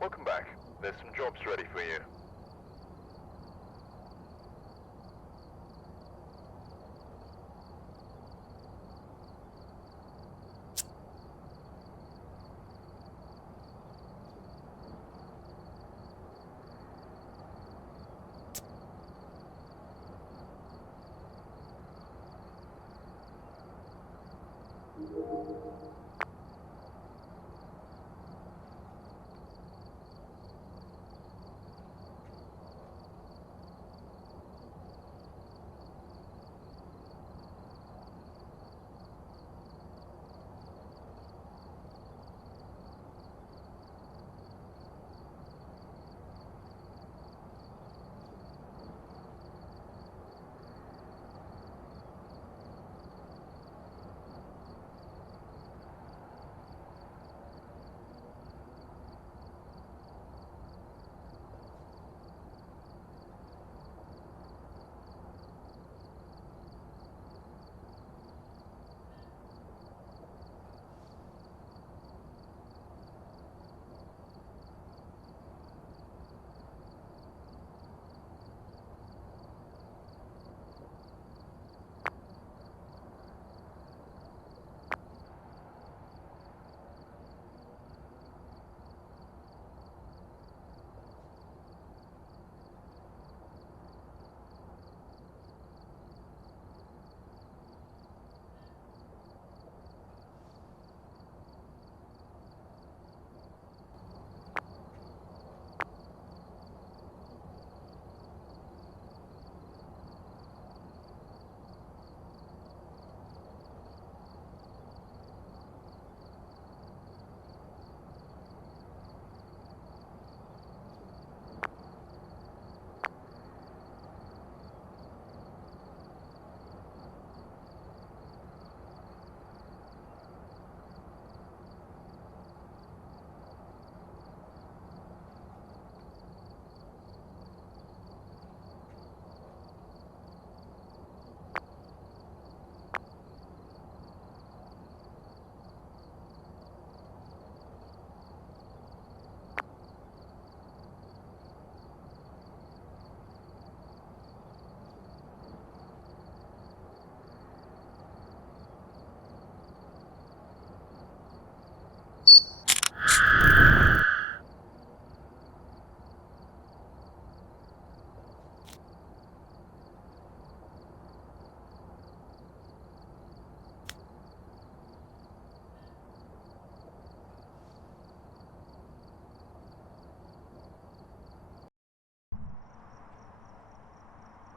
Welcome back. There's some jobs ready for you.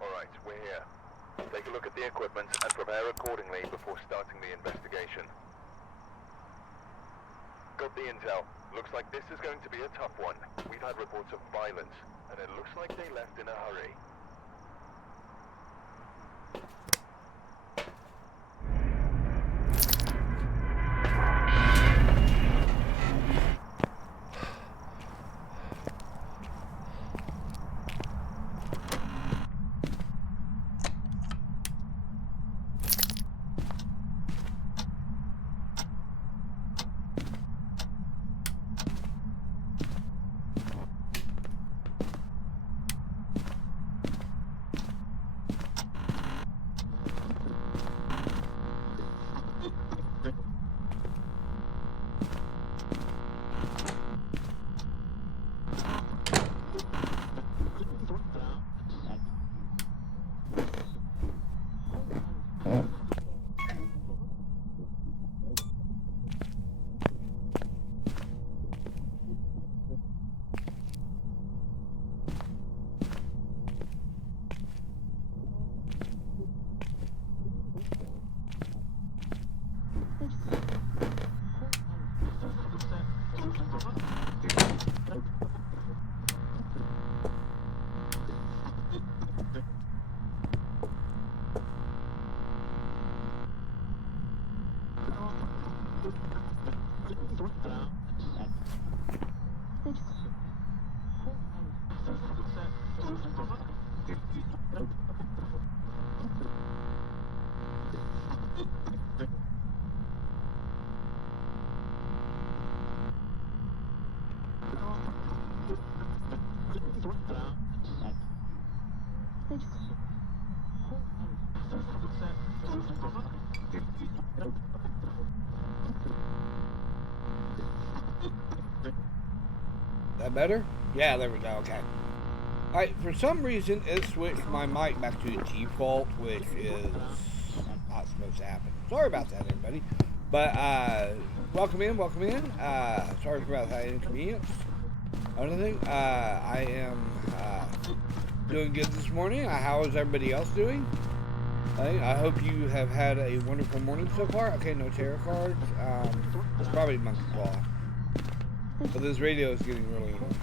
Alright, we're here. Take a look at the equipment and prepare accordingly before starting the investigation. Got the intel. Looks like this is going to be a tough one. We've had reports of violence, and it looks like they left in a hurry. That better? Yeah, there we go. Okay. Alright, for some reason it switched my mic back to the default, which is not supposed to happen. Sorry about that, everybody. But, welcome in, welcome in. Sorry about that inconvenience. Another thing, I am, doing good this morning. How is everybody else doing? I hope you have had a wonderful morning so far. Okay, no tarot cards. It's probably monkey claw. But this radio is getting really annoying.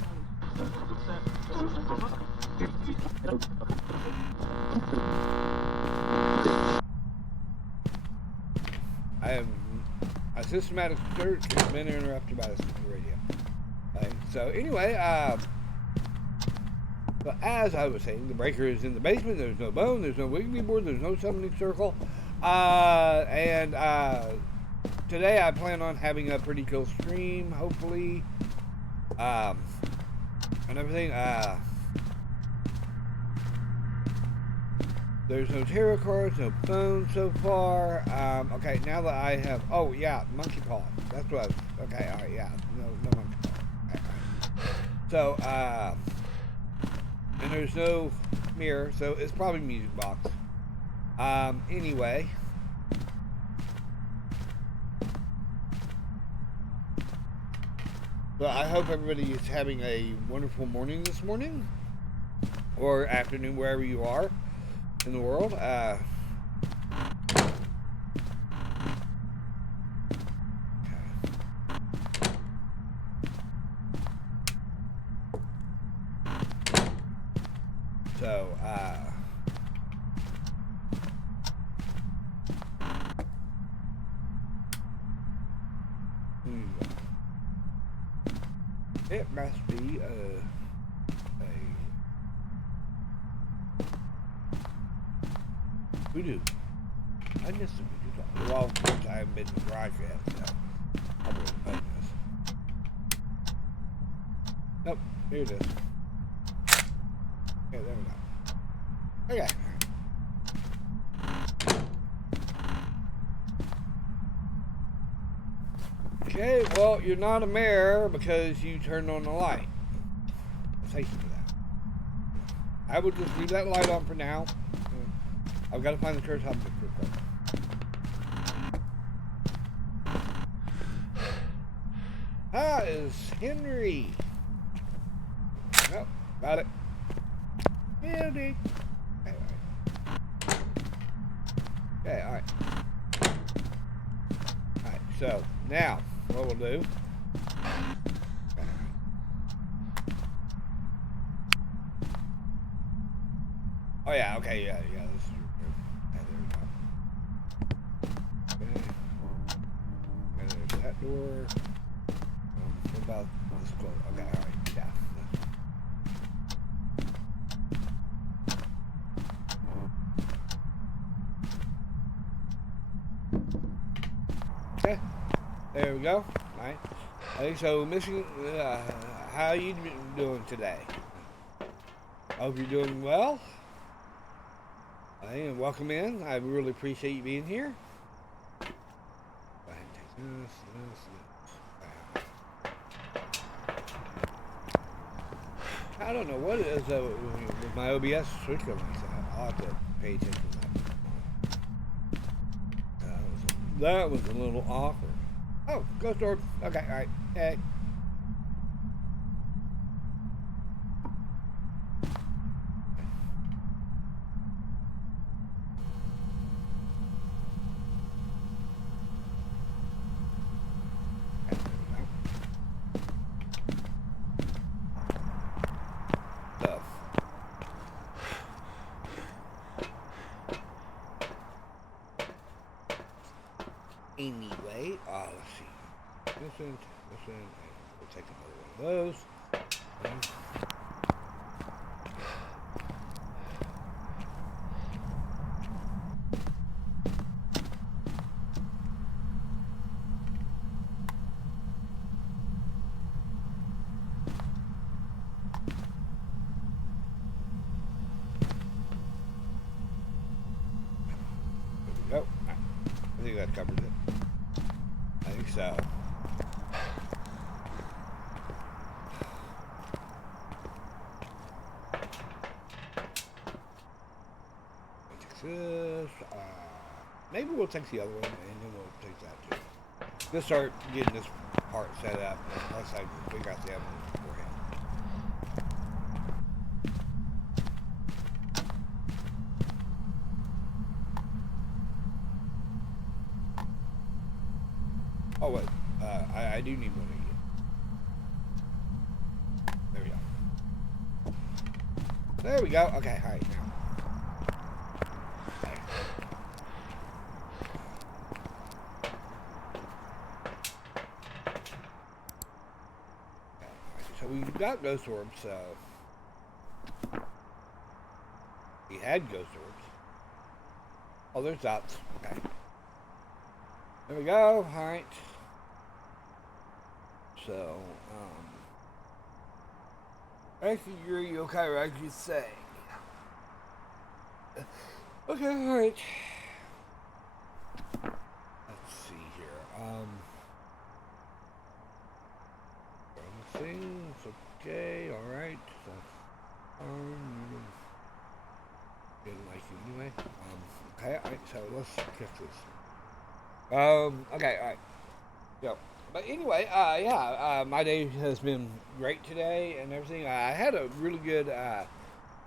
I have a systematic search has been interrupted by the radio. So anyway, but as I was saying, the breaker is in the basement. There's no bone. There's no wiggly board. There's no summoning circle. And today I plan on having a pretty cool stream, hopefully. And everything. There's no tarot cards, no bones so far. Okay, now that I have, oh yeah, monkey paw. That's what I was, okay, alright, yeah, no monkey paw. Okay, right. So, and there's no mirror, so it's probably music box. Anyway. But I hope everybody is having a wonderful morning this morning. Or afternoon, wherever you are in the world. Okay. So, it must be voodoo. I missed the voodoo talk. Well, of course, I haven't been to the garage yet, so I'll be able to find this. Nope, here it is. Okay, there we go. Okay. Okay, well, you're not a mayor because you turned on the light. Thank you for that. I will just leave that light on for now. I've got to find the church object real quick. Ah, is Henry. Nope, got it. Henry. Okay, alright. Alright, so now what we'll do. Oh yeah, okay, yeah, this is okay, there we go. Okay. And there's that door. What about this door? Okay, alright, yeah. Okay, there we go. Alright. Okay, so Michigan, how you doing today? I hope you're doing well. And welcome in. I really appreciate you being here. I don't know what it is with my OBS switch on. I'll have to pay attention to that. That was a little awkward. Oh, ghost orb. Okay, alright. Hey. Anyway, let's see. Listen. We'll take another one of those. There we go. I think think that covers it. I think so. This, maybe we'll take the other one and then we'll take that too. Let's start getting this part set up unless I can figure out the evidence beforehand. Oh wait, I do need one of you. There we go. There we go. Okay, alright now. So we got ghost orbs, so we had ghost orbs. Oh, there's dots. Okay. There we go. Alright. So, I agree, okay, right, you say. Okay, alright. Let's see here. Things, okay, alright. Didn't like you anyway. Okay, alright, so let's check this. Okay, alright. So, but anyway, yeah, my day has been great today and everything. I had a really good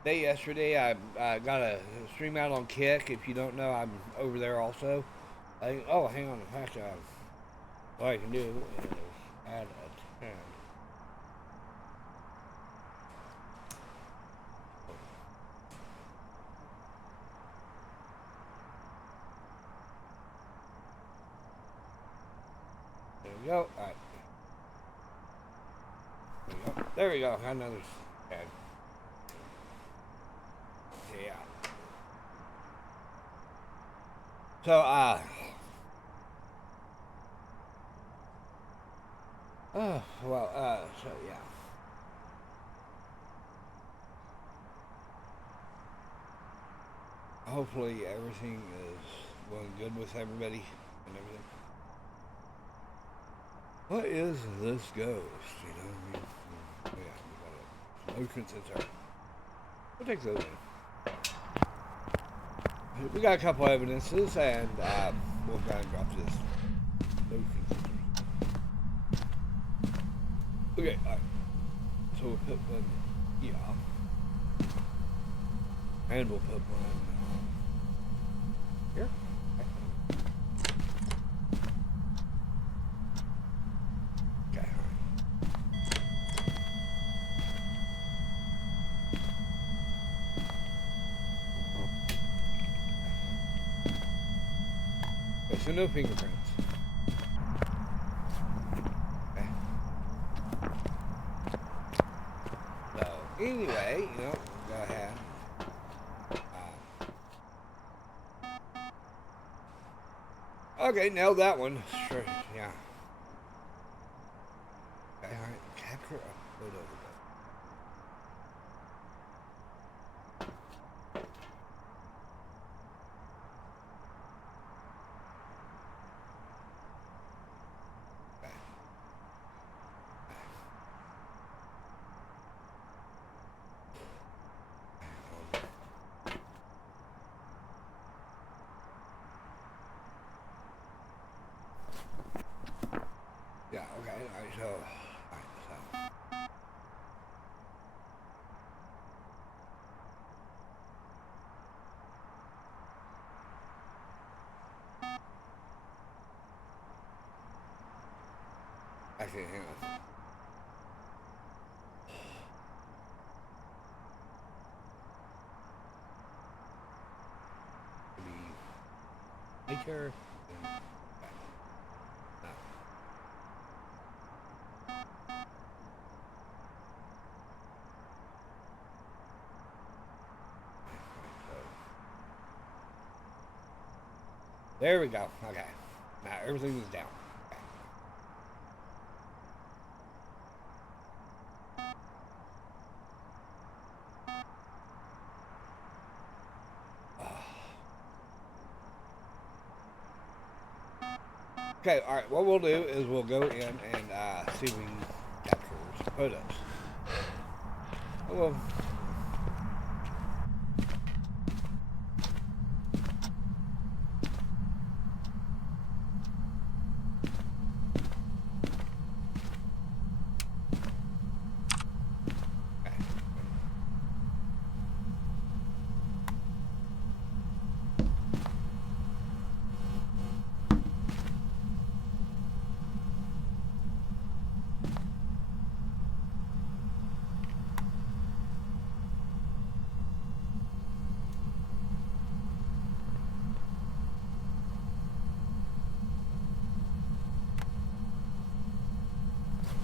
day yesterday. I got a stream out on Kick. If you don't know, I'm over there also. Oh, hang on. In fact, what I can do is add a 10. There we go. Alright. There we go. Another ad. Yeah. So, so yeah. Hopefully everything is going good with everybody and everything. What is this ghost? You know, I mean, yeah, we got a motion sensor. We'll take those in. We got a couple evidences, and we'll go ahead and drop this motion sensor. Okay, alright. So we'll put one here. And we'll put one here. Okay, okay, so no fingerprints. Okay. So anyway, you know, go ahead. Okay, nailed that one. Sure, yeah. Okay, alright. Capture a photo of it. Okay. Yeah, okay, alright, so, actually, hang on. Maybe nature. There we go. Okay. Now everything is down. Okay, alright, what we'll do is we'll go in and see if we can capture some photos. Well,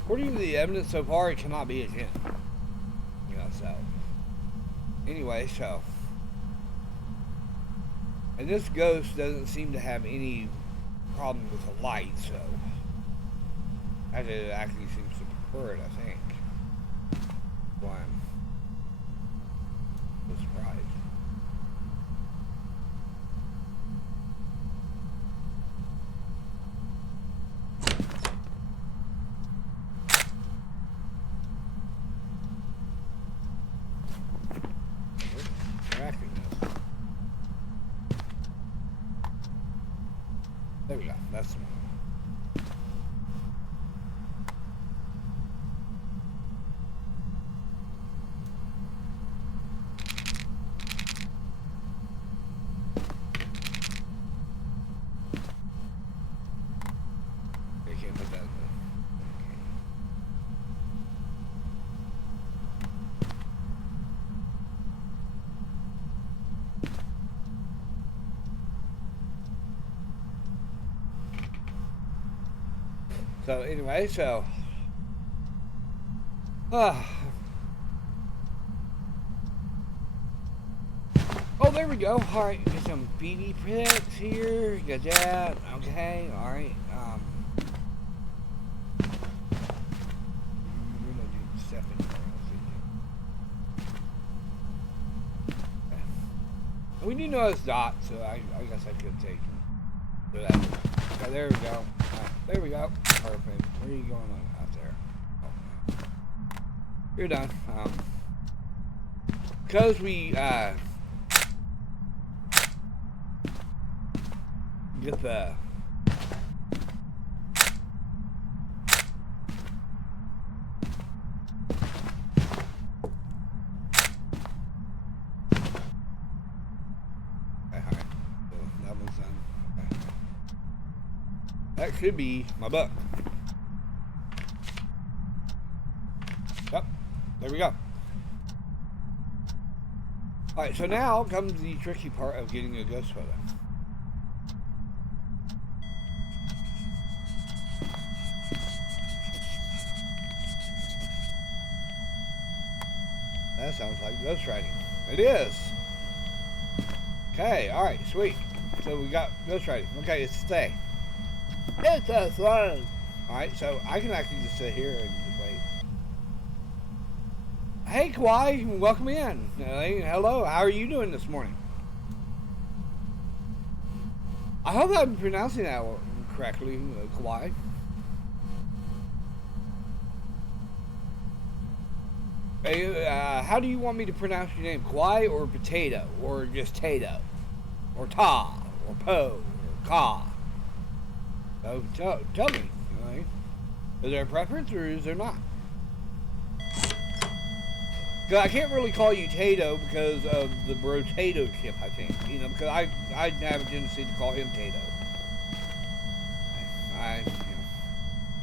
according to the evidence so far, it cannot be a gin. You know, so. Anyway, so. And this ghost doesn't seem to have any problem with the light, so. It actually seems to prefer it, I think. Why I'm so surprised. There we go. That's the one. I can't put that in there. So anyway, so oh, there we go. All right, get some BD pics here. Got that. Okay. All right. We're gonna do 7. Okay. We do know it's dot, so I guess I could take him to that. Okay, there we go. All right, there we go. Perfect. Where are you going out there? Oh, you're done. Because we get the that one's done. Okay. That should be my buck. Yep, there we go. Alright, so now comes the tricky part of getting a ghost photo. That sounds like ghost writing. It is. Okay, alright, sweet. So we got ghost writing. Okay, it's stay. It's a slug. Alright, so I can actually just sit here and just wait. Hey, Kawhi, welcome in. Hello, how are you doing this morning? I hope I'm pronouncing that correctly, Kawhi. Hey, how do you want me to pronounce your name? Kawhi or Potato? Or just Tato? Or Ta? Or Po? Or Ka? So tell me, right? Is there a preference or is there not? Because I can't really call you Tato because of the Brotato chip, I think. You know, because I have a tendency to call him Tato.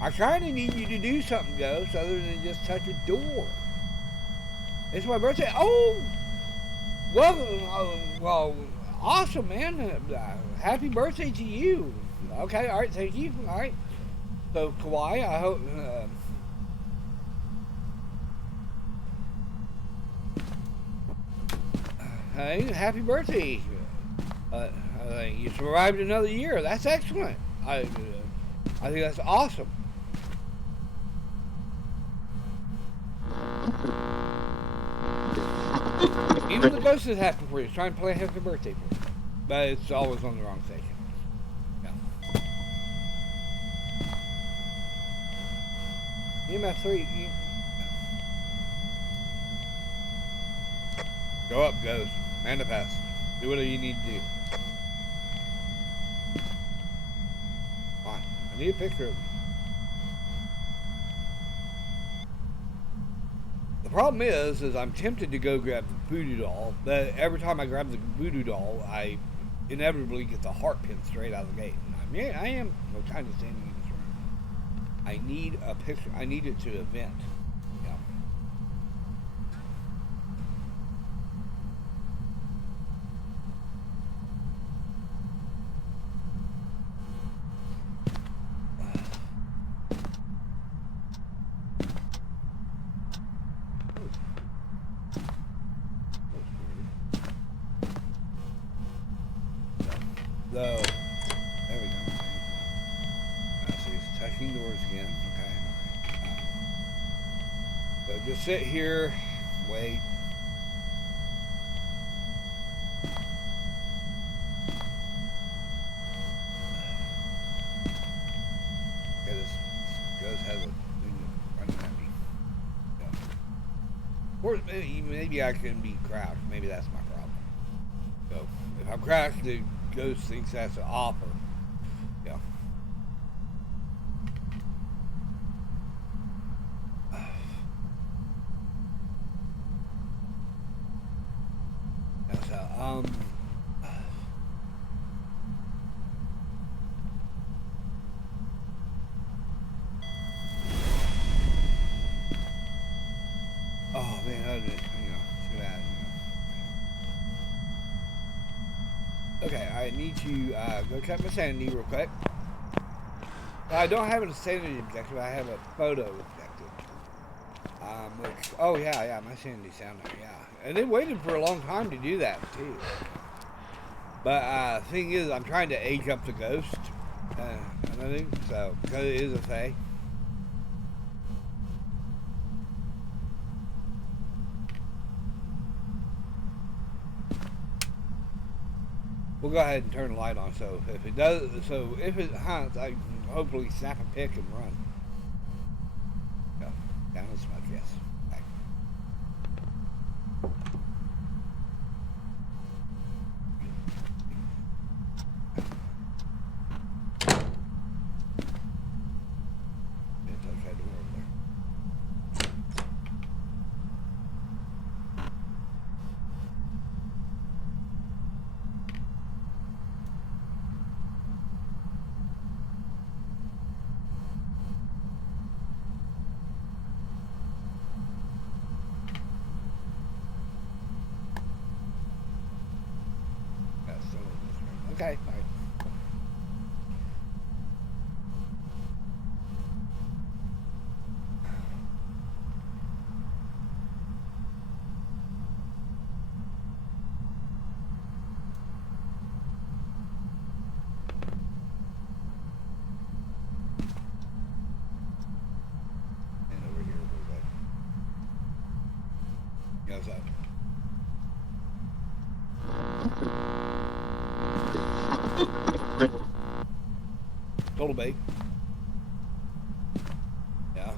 I kind of need you to do something, Ghost, other than just touch a door. It's my birthday. Oh! Well, awesome, man. Happy birthday to you. Okay, all right, thank you. All right. So, Kawhi, I hope... hey, happy birthday. You survived another year. That's excellent. I think that's awesome. Even the ghost is happy for you. It's trying to play happy birthday for you. But it's always on the wrong station. Yeah. EMF 3, you... Go up, Ghost. Manifest. Do whatever you need to do. Fine. I need a picture of you. The problem is I'm tempted to go grab the voodoo doll, but every time I grab the voodoo doll, I inevitably get the heart pin straight out of the gate. And I am kind of standing in this room. I need a picture. I need it to event. Yeah. So, there we go. So he's touching doors again. Okay. So just sit here, wait. Okay, this ghost has a thing running at me. Yeah. Or maybe I can be crouched. Maybe that's my problem. So if I'm crouched, the ghost thinks that's an offer. Yeah. That's how, oh man, I didn't, too bad. Okay, I need to go check my sanity real quick. I don't have a sanity objective, I have a photo objective. Oh yeah, my sanity's down there, yeah. And they waited for a long time to do that, too. But, thing is, I'm trying to age up the ghost. And I think so, because it is a fae. We'll go ahead and turn the light on, so if it hunts, I can hopefully snap a pick and run. Go down the smoke, yes. Back. Touch that door over there. Okay, all right. And over here a little bit. Goes up. Total bait. Yeah.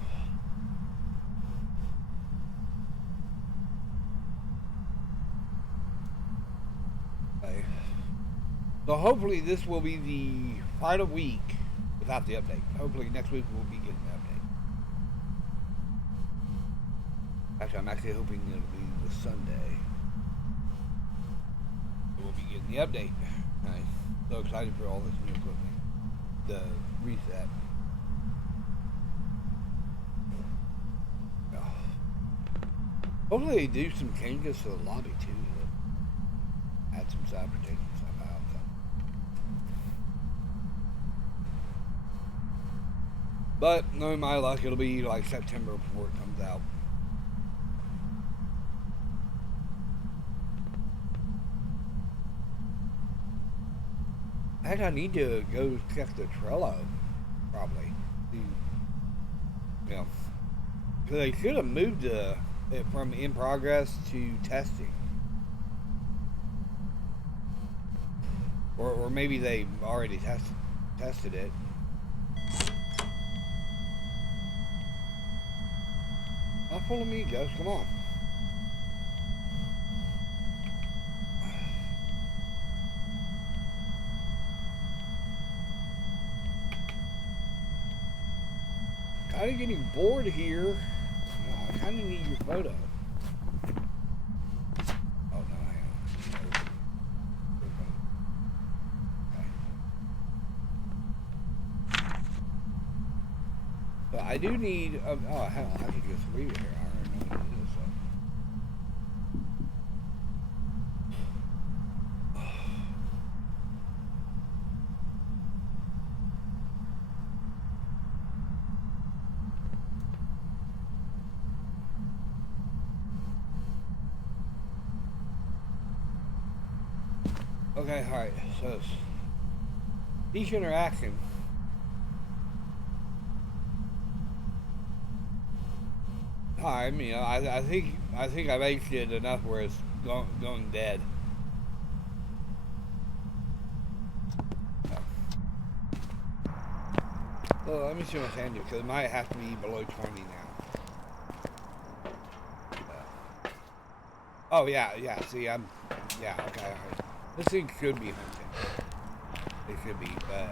Okay. So hopefully this will be the final week without the update. Hopefully next week we'll be getting the update. Actually, I'm actually hoping it'll be the Sunday. We'll be getting the update. I'm so excited for all this new equipment. The reset. Oh. Hopefully they do some changes to the lobby too. Add some side protection somehow. But knowing my luck, it'll be like September before it comes out. Heck, I need to go check the Trello, probably. Because they should have moved it from in progress to testing. Or maybe they already tested it. I'll follow me, Ghost. Come on. Kind of getting bored here. I kind of need your photo. Oh no, I am. Okay. But I do need. Oh hell, I could just leave it here. I already know what it is. So. Okay, alright, so each interaction. I mean, I think I've aged it enough where it's going dead. Well, let me see what I can do because it might have to be below 20 now. Oh yeah, see, yeah, okay, alright. This thing should be hunting. It should be, but,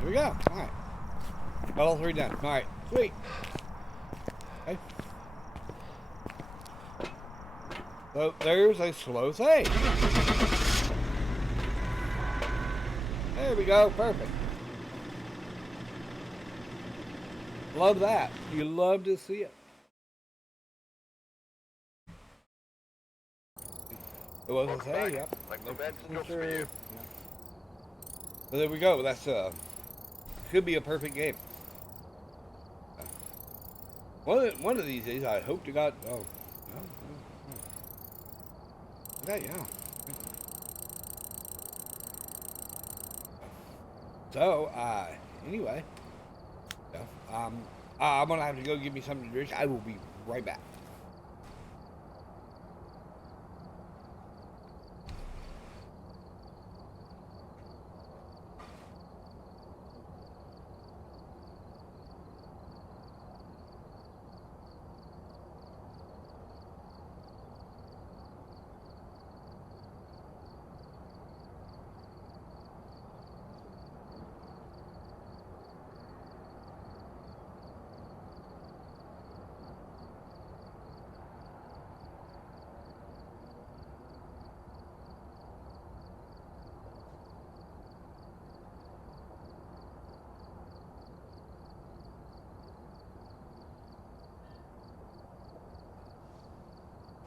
here we go. Alright. Got all three done. Alright. Sweet. Okay. So there's a slow thing. There we go. Perfect. Love that. You love to see it. It wasn't saying, yep. Like the beds just for you. Yeah. So there we go. That's could be a perfect game. One of these days, I hope to God. Oh, okay, yeah. So, anyway, yeah, I'm gonna have to go get me something to drink. I will be right back.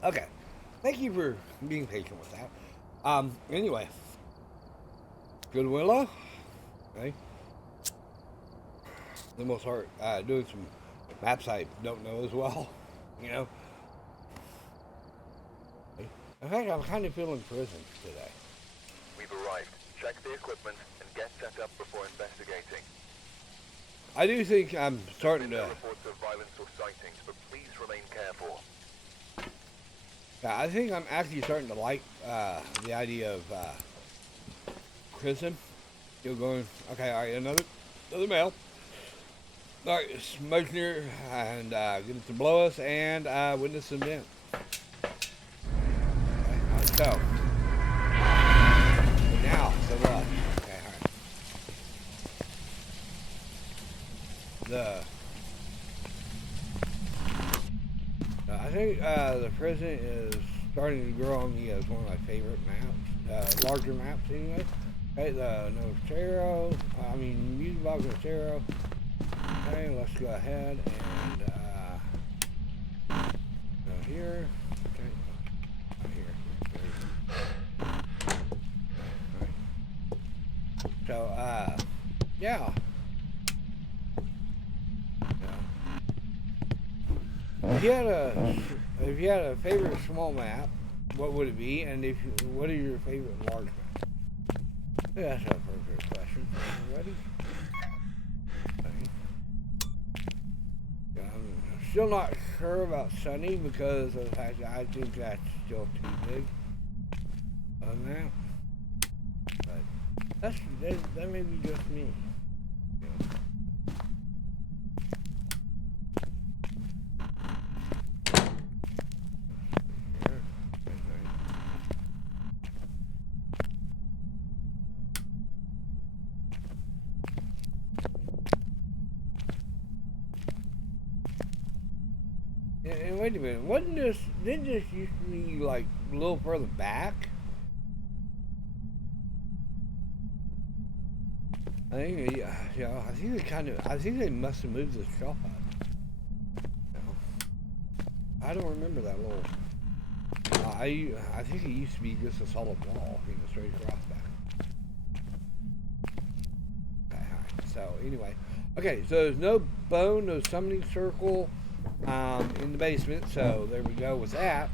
Okay. Thank you for being patient with that. Anyway. Good Willow. Okay. Then we'll start doing some maps I don't know as well. You know. In fact, I'm kind of feeling prison today. We've arrived. Check the equipment and get set up before investigating. I do think I'm starting to... No reports of violence or sightings, but please remain careful. Yeah, I think I'm actually starting to like the idea of prison. Still going. Okay, all right, another mail. All right, smoke near and get it to blow us and witness an event. Okay, let's go. Now, so what? Okay, all right. I think the prison is starting to grow on me as one of my favorite maps, larger maps anyway. Okay, the Notero, Music Box Notero. Okay, let's go ahead and go here. Okay, here. Yeah. If you had a favorite small map, what would it be? And what are your favorite large maps? That's a perfect question for everybody. I'm still not sure about Sunny because of the fact that I think that's still too big on that. But that may be just me. And wait a minute, didn't this used to be like a little further back? I think, yeah, I think they must have moved the shelf up. I don't remember that little. I think it used to be just a solid wall, straight across back. Okay, alright. So anyway, okay. So there's no bone, no summoning circle, in the basement. So there we go with that.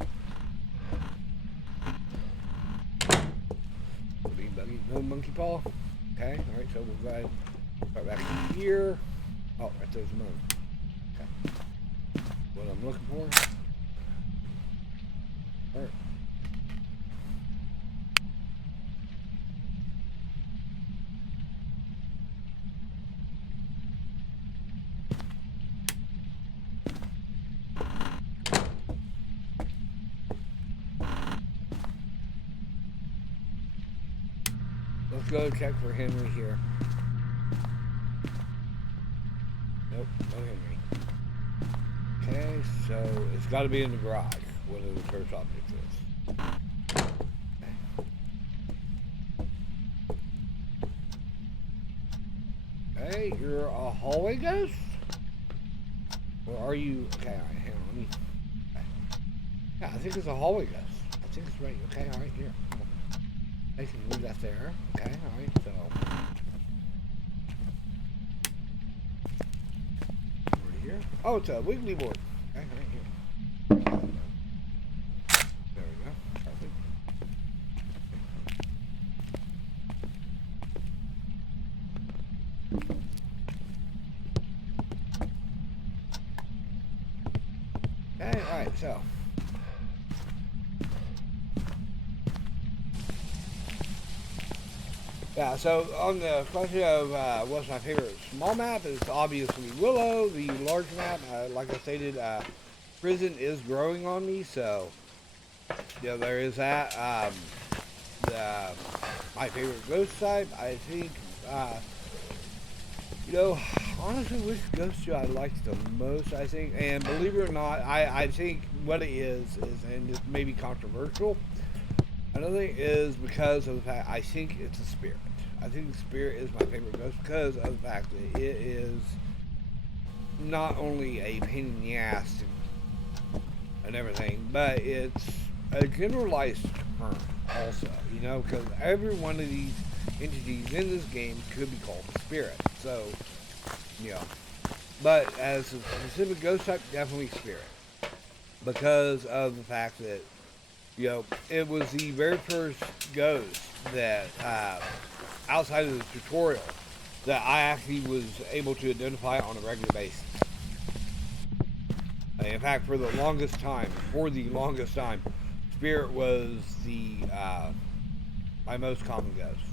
Bean buggy, no monkey paw. Okay, alright, so we'll go ahead right back in here. Oh, right there's the moon. Okay. What I'm looking for. Alright. Let's go check for Henry here. Nope, no Henry. Okay, so it's got to be in the garage, whatever the first object is. Okay, you're a hallway ghost? Or are you... Okay, alright, hang on, let me... Okay. Yeah, I think it's a hallway ghost. I think it's right. Okay, alright, here. Come on. I can move that there. Okay, alright, so... Over here. Oh, it's a wiggly board. Okay, right here. There we go. Perfect. Okay, alright, so... Yeah, so on the question of what's my favorite small map, it's obviously Willow. The large map, like I stated, prison is growing on me, so yeah, there is that. My favorite ghost type, I think, honestly, which ghost do I like the most, I think, and believe it or not, I think what it is, and this may be controversial, another thing is because of the fact I think it's a spirit. I think the spirit is my favorite ghost because of the fact that it is not only a pain in the ass and everything, but it's a generalized term also, because every one of these entities in this game could be called a spirit. So, but as a specific ghost type, definitely spirit. Because of the fact that, it was the very first ghost that, outside of the tutorial, that I actually was able to identify on a regular basis. In fact, for the longest time, spirit was my most common ghost.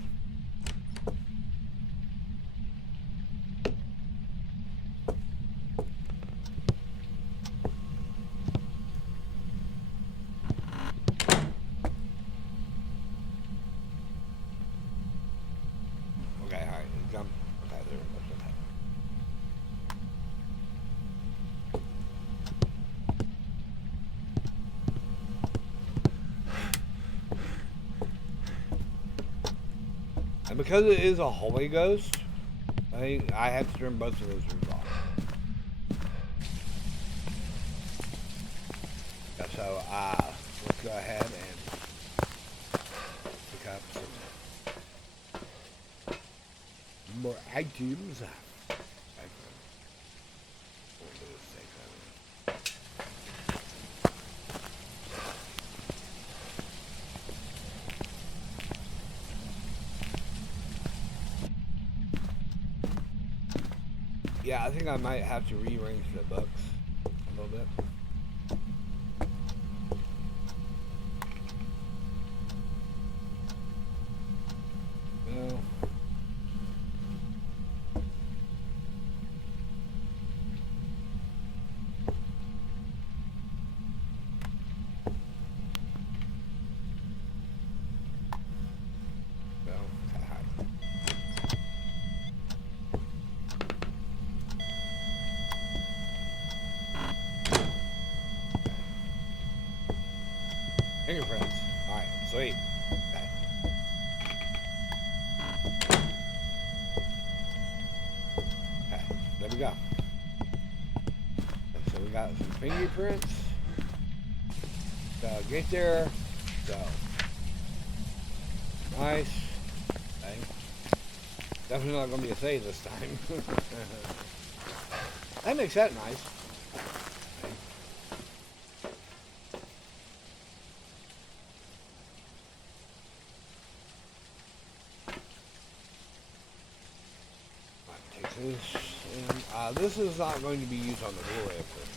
And because it is a hallway ghost, I think I have to turn both of those rooms off. So, let's go ahead and pick up some more items. Yeah, I think I might have to rearrange the books a little bit. Well, fingerprints. Alright, sweet. Okay. Okay, there we go. So we got some fingerprints. So get there. So nice. Okay. Definitely not gonna be a save this time. That makes that nice. This is not going to be used on the Blu-ray, of course.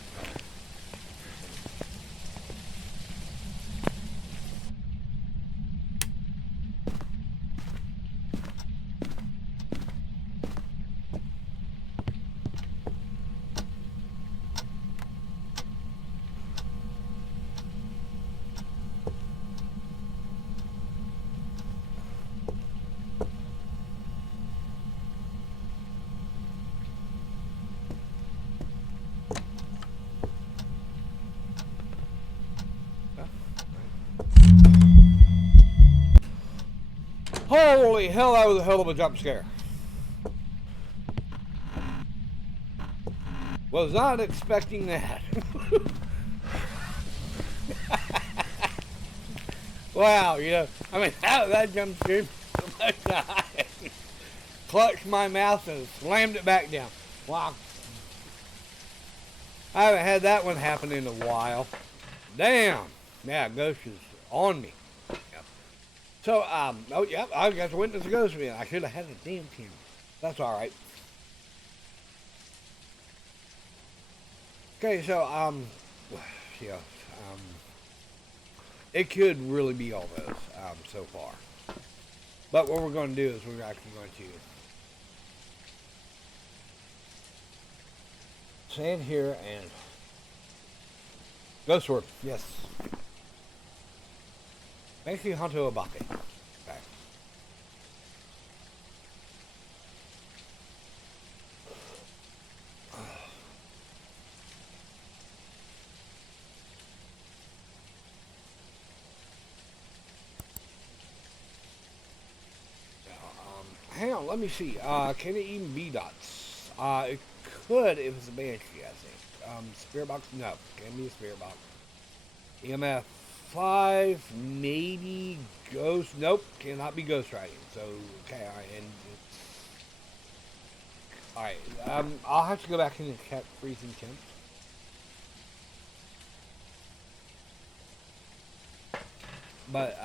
Holy hell, that was a hell of a jump scare. Was not expecting that. Wow, you know, I mean, that jump scare, clutched my mouth and slammed it back down. Wow. I haven't had that one happen in a while. Damn. Yeah, Ghost is on me. So, oh yeah, I got to witness a ghost again. I should have had a damn camera. That's all right. Okay, so, yeah, it could really be all those, so far. But what we're going to do is we're actually going to stand here and ghost sword, yes. Thank you, Honto Obake. Okay. Hang on, let me see. Can it even be dots? It could if it's a banshee, I think. Spirit box? No, can't be a spirit box. EMF 5, maybe ghost. Nope, cannot be ghost writing. So, okay, alright, and alright, I'll have to go back and check freezing temps. But,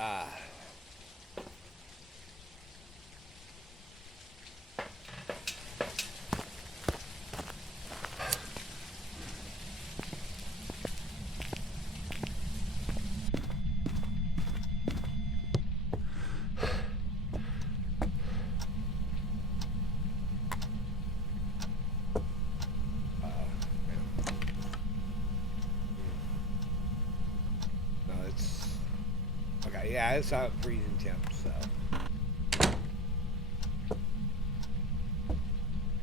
yeah, it's out freezing temps, so.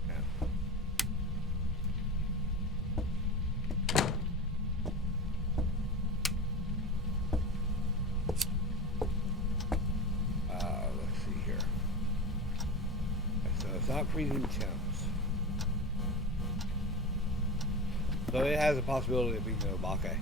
Yeah. Let's see here. So it's not freezing temps. So it has a possibility of being an Obake.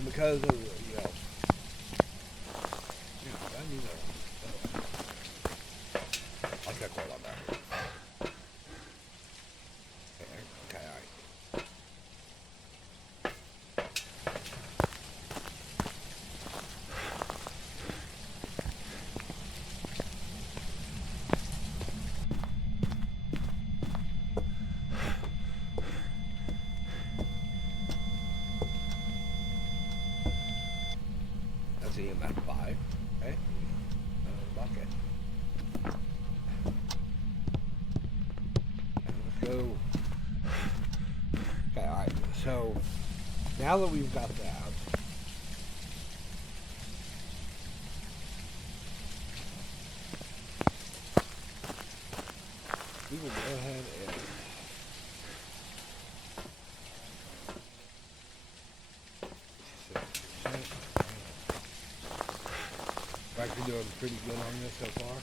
and because of, I need I'll check all on that. Okay, alright. That's EMF 5. Okay. Bucket. Let's go. Okay, alright. So, now that we've got that, we will go ahead and we're actually doing pretty good on this so far.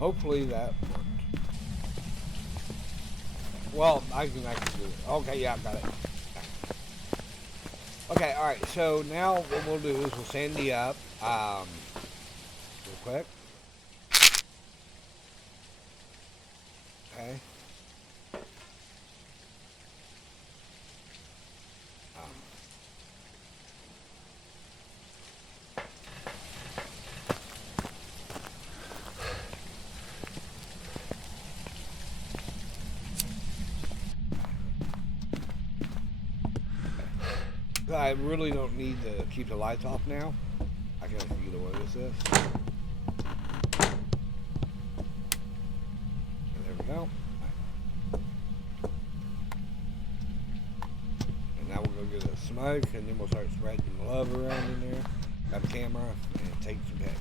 Hopefully that worked. Well, I can actually do it. Okay, yeah, I got it. Okay, alright, so now what we'll do is we'll sandy up, real quick. Okay. I really don't need to keep the lights off now. I can actually get away with this. And there we go. And now we'll go get a smoke, and then we'll start spreading the love around in there. Grab the camera and take some pics.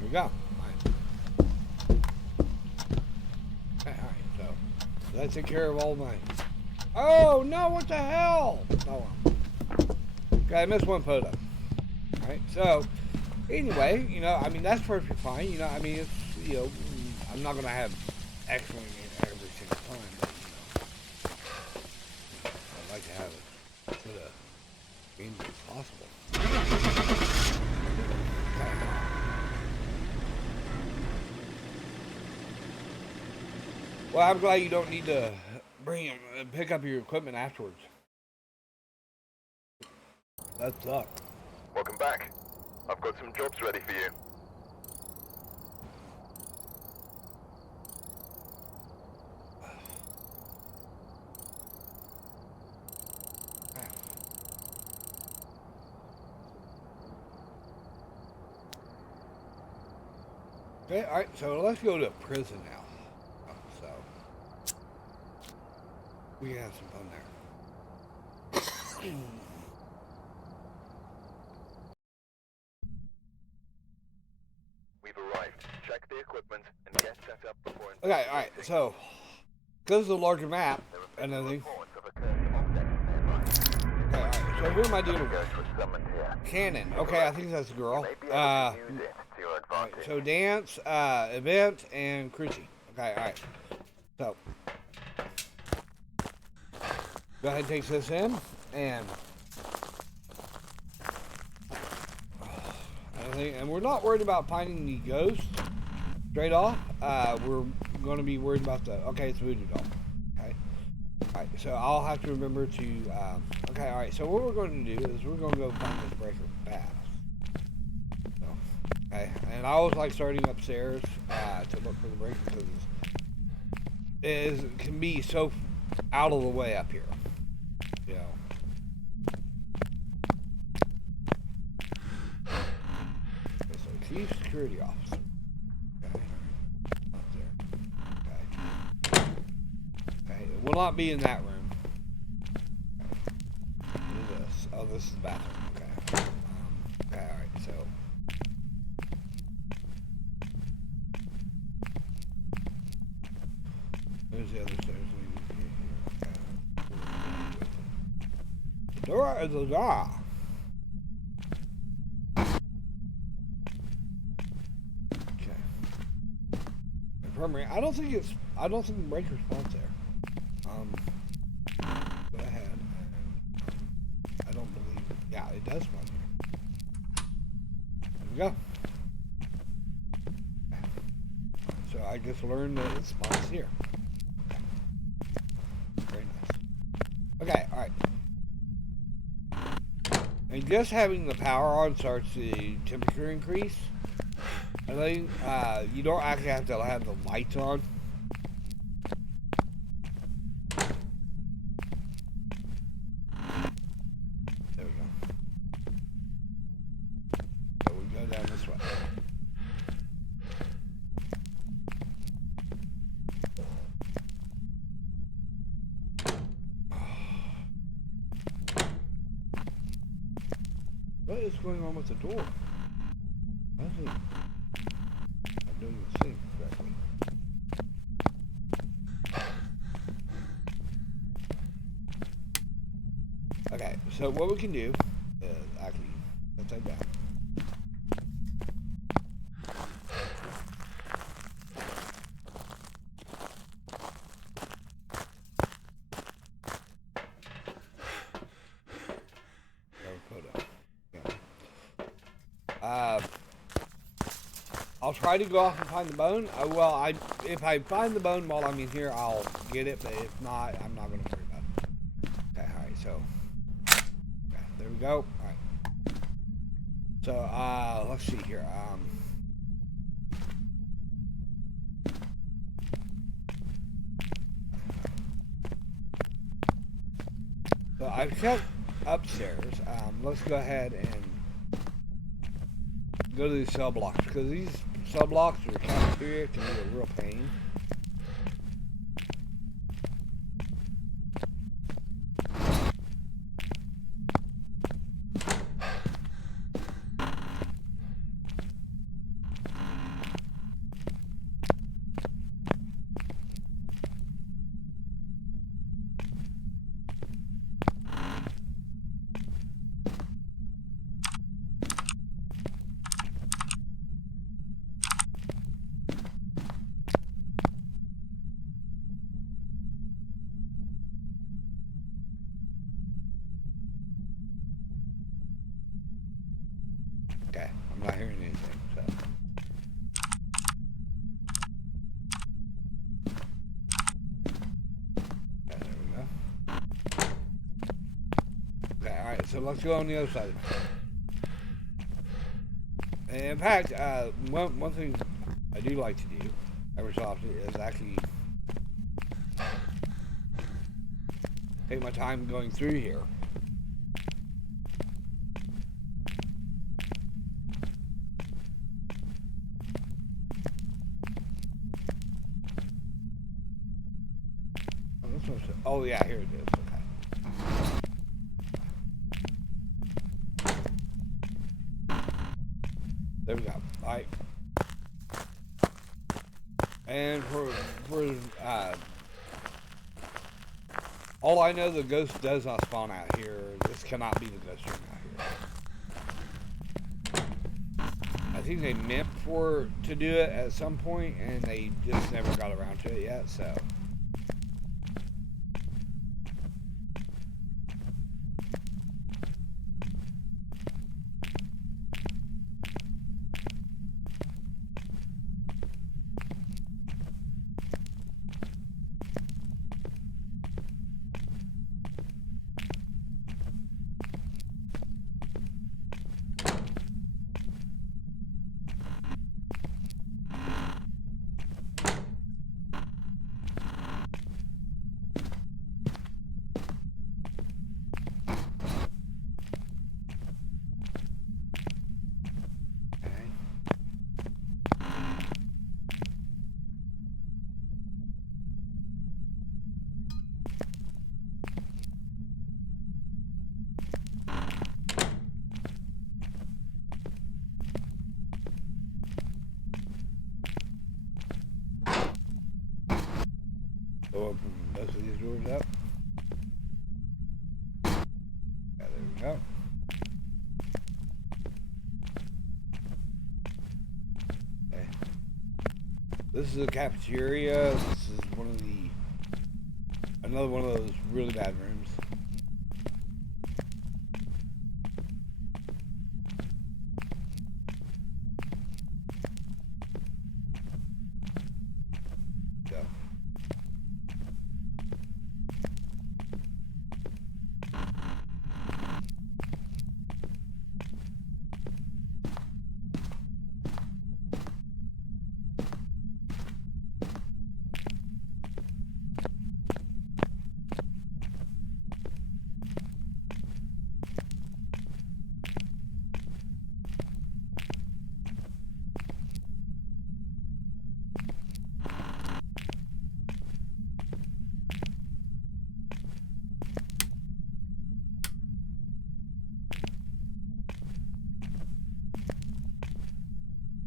We go. Okay, alright, so that took care of all my. Oh no, what the hell? Oh well. Okay, I missed one photo. Alright, so anyway, I mean that's perfectly fine. I mean it's I'm not gonna have excellent every single time, but I'd like to have it as good a game as possible. Well, I'm glad you don't need to bring pick up your equipment afterwards. That sucks. Welcome back. I've got some jobs ready for you. Okay, alright, so let's go to prison now. So, we can have some fun there. We've arrived. Check the equipment and get set up before... Okay, alright, so, because of the larger map and everything. Okay, alright, so who am I dealing with? Cannon. Okay, I think that's a girl. Alright, so dance, event, and Cruchy. Okay, alright. So, go ahead and take this in, and we're not worried about finding the ghost straight off. We're going to be worried about the, okay, it's voodoo doll. Okay, alright, so I'll have to remember to, okay, alright, so what we're going to do is we're going to go find this breaker fast. So, okay, and I always like starting upstairs to look for the breaker because it can be so out of the way up here. You know. Okay, so chief security officer. Okay. Up there. Okay. Okay. It will not be in that room. Okay. What is this? Oh, this is the bathroom. Okay. Okay, alright, so. There's the other stairs leading here. The door is ajar. Okay. Infirmary. I don't think the breaker spawns there. Go ahead. I don't believe it. Yeah, it does spawn here. There we go. Okay. So I just learned that it spawns here. Very nice. Okay, alright. And just having the power on starts the temperature increase. I think you don't actually have to have the lights on. There we go. So we go down this way. What is going on with the door? I think I'm doing the thing correctly. Okay, so what we can do is actually let's that down. I'll try to go off and find the bone. If I find the bone while I'm in here, I'll get it. But if not, I'm not going to worry about it. Okay, all right. So, okay, there we go. All right. So, let's see here. So I've checked upstairs. Let's go ahead and go to these cell blocks because these cell blocks or cafeteria can be a real pain. Alright, so let's go on the other side. And in fact, one thing I do like to do every so often is actually take my time going through here. Oh yeah, here it is. Okay. There we go. Alright. And for all I know, the ghost does not spawn out here. This cannot be the ghost room out here. I think they meant to do it at some point, and they just never got around to it yet, so. Open most of these doors up. Yeah, there we go. Okay. This is the cafeteria. This is another one of those really bad rooms. Go.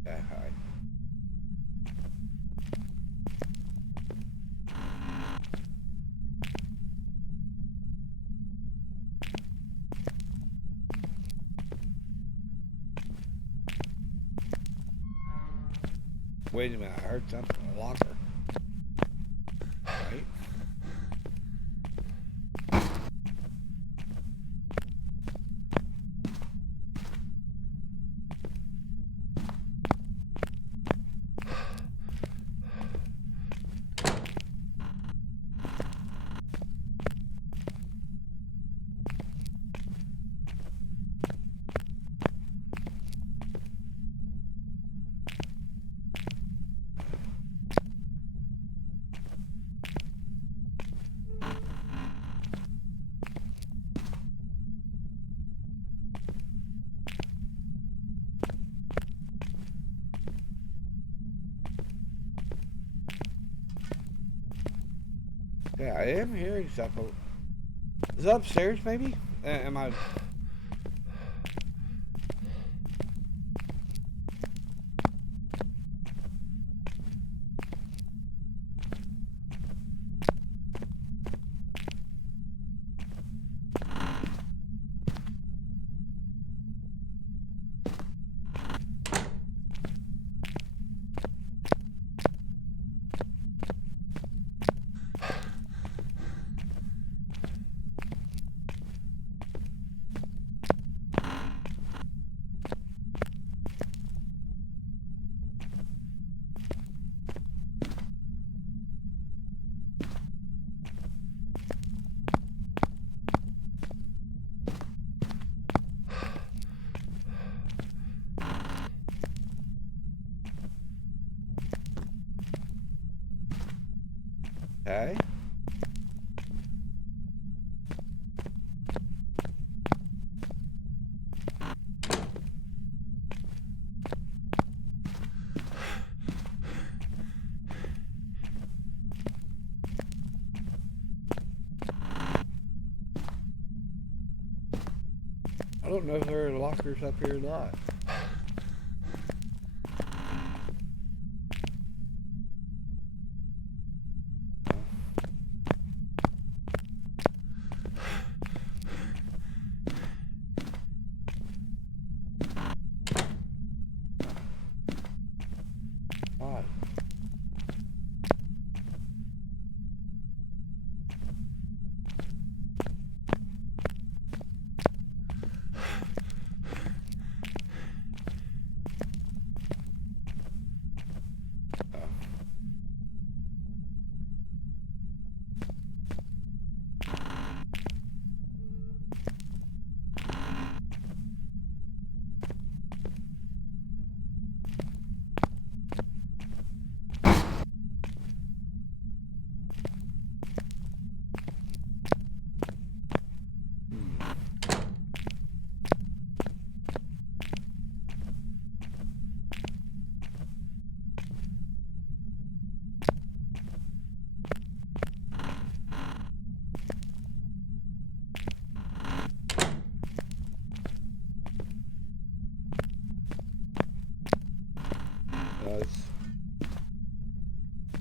Okay, alright. Wait a minute, I heard something in the locker. Right? Yeah, I am hearing stuff. Is it upstairs, maybe? Am I... Okay. I don't know if there are lockers up here or not. Odd.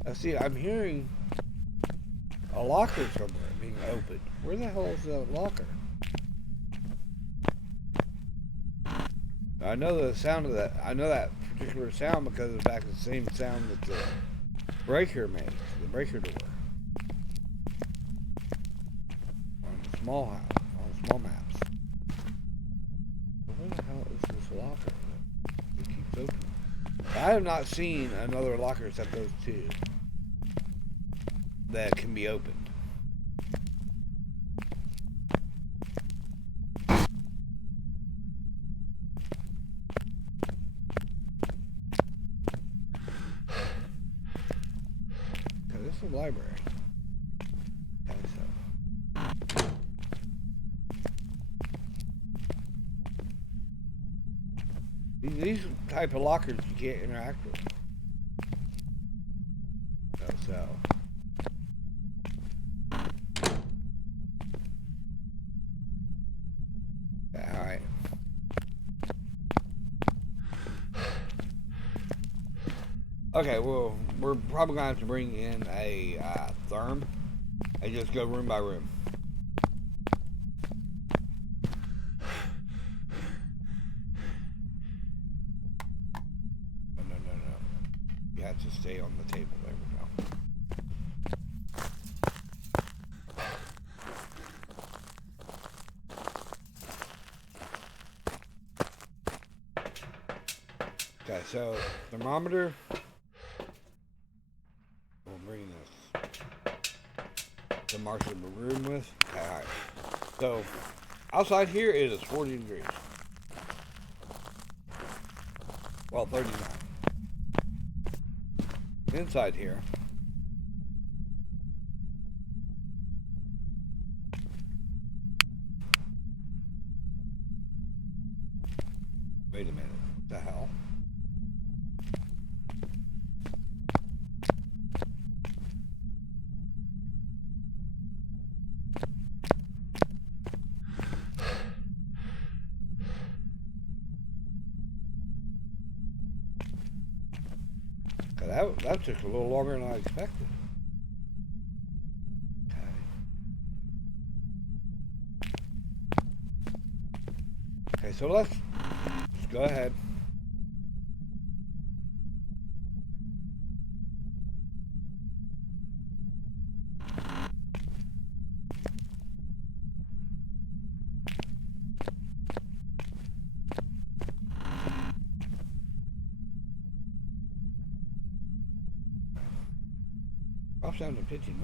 I see, I'm hearing a locker somewhere being opened. Where the hell is that locker? I know the sound of that. I know that particular sound because it's back the same sound that the breaker makes, the breaker door. On the small house, on small maps. But where the hell is this locker that keeps opening? I have not seen another locker except those two that can be opened. Okay, this is a library. Okay, so these type of lockers you can't interact with. So. Alright. Okay, well, we're probably going to have to bring in a therm and just go room by room. No. You have to stay on the table. There we go. Okay, so thermometer. We'll bring this to marshal the room with. Okay, alright. So outside here it is 40 degrees. Well, 39. Inside here. Wait a minute. What the hell? That took a little longer than I expected. Okay, so let's go ahead. Drops down to 59.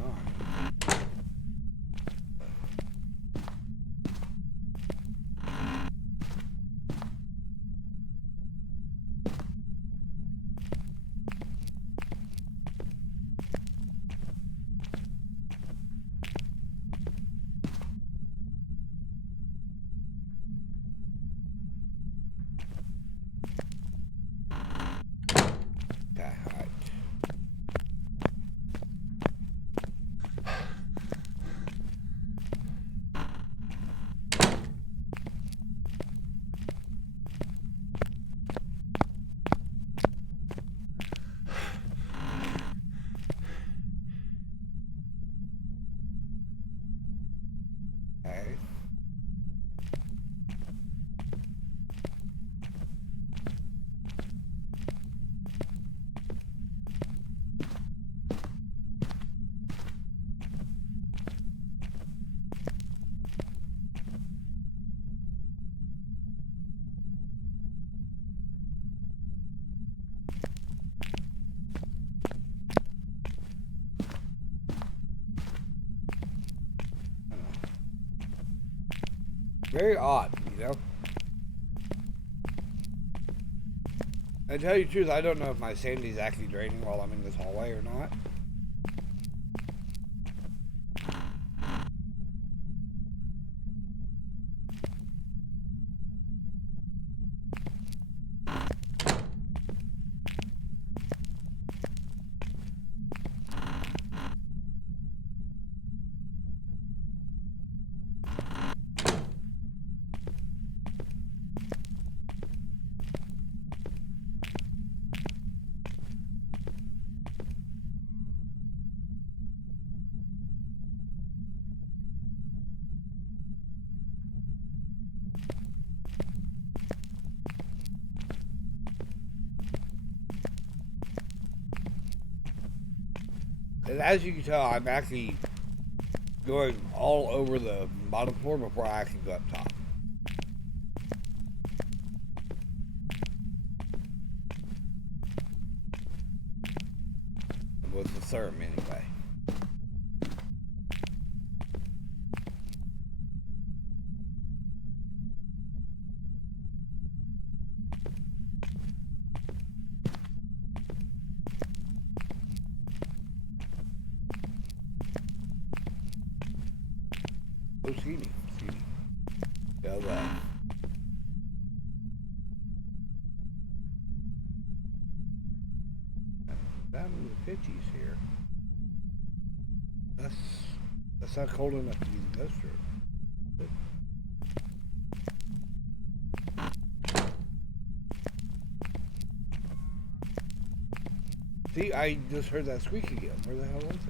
Very odd, you know? And to tell you the truth, I don't know if my sanity's actually draining while I'm in this hallway or not. And as you can tell, I'm actually going all over the bottom floor before I actually go up top. With the therm anyway. Oh, excuse me. Go back. Down in the 50s here. That's not cold enough to be the ghost room. See, I just heard that squeak again. Where the hell was it?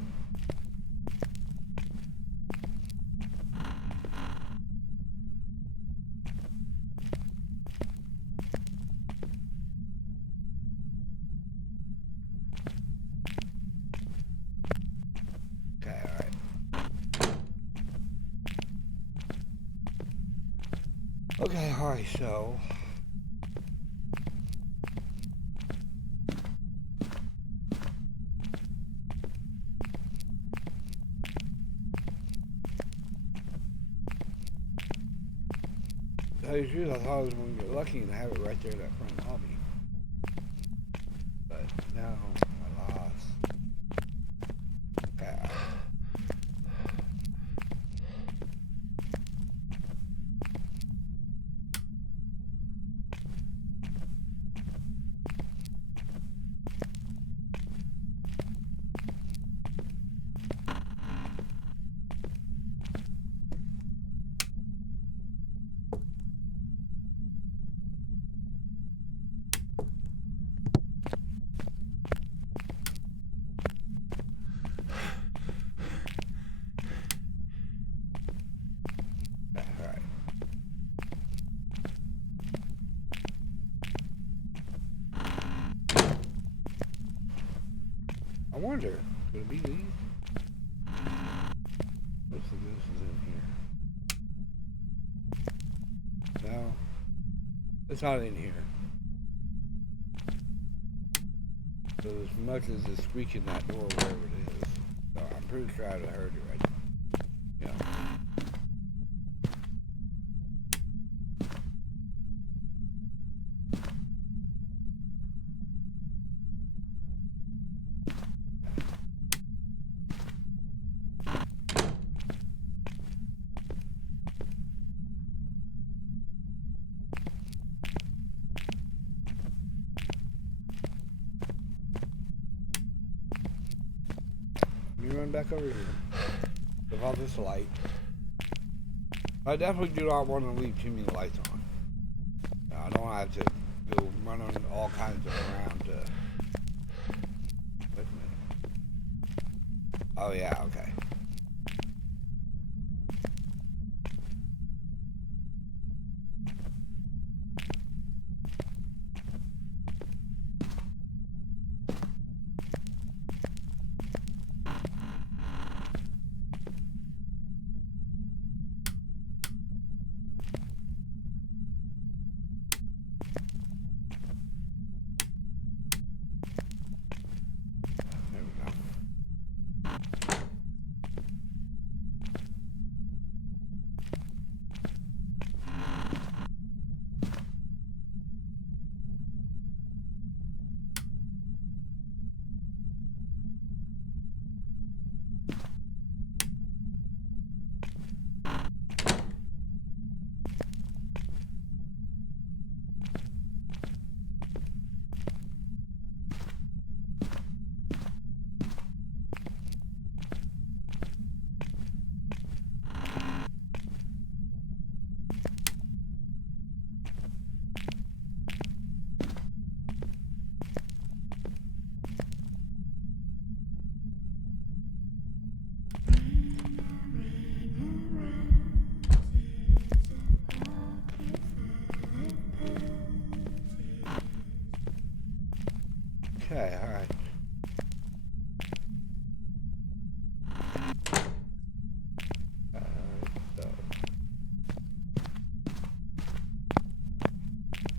Okay, alright, so to tell you the truth, I thought I was going to get lucky and have it right there in that front lobby. But no, I lost. Okay. I wonder, could it be these? Most of this is in here. No, it's not in here. So as much as the squeak in that door, wherever it is, so I'm pretty sure I'd have heard it right. Yeah. Let me run back over here. Without this light. I definitely do not want to leave too many lights on. I don't want to have to go running all kinds of around to... Wait a minute. Oh yeah, okay. Okay, alright.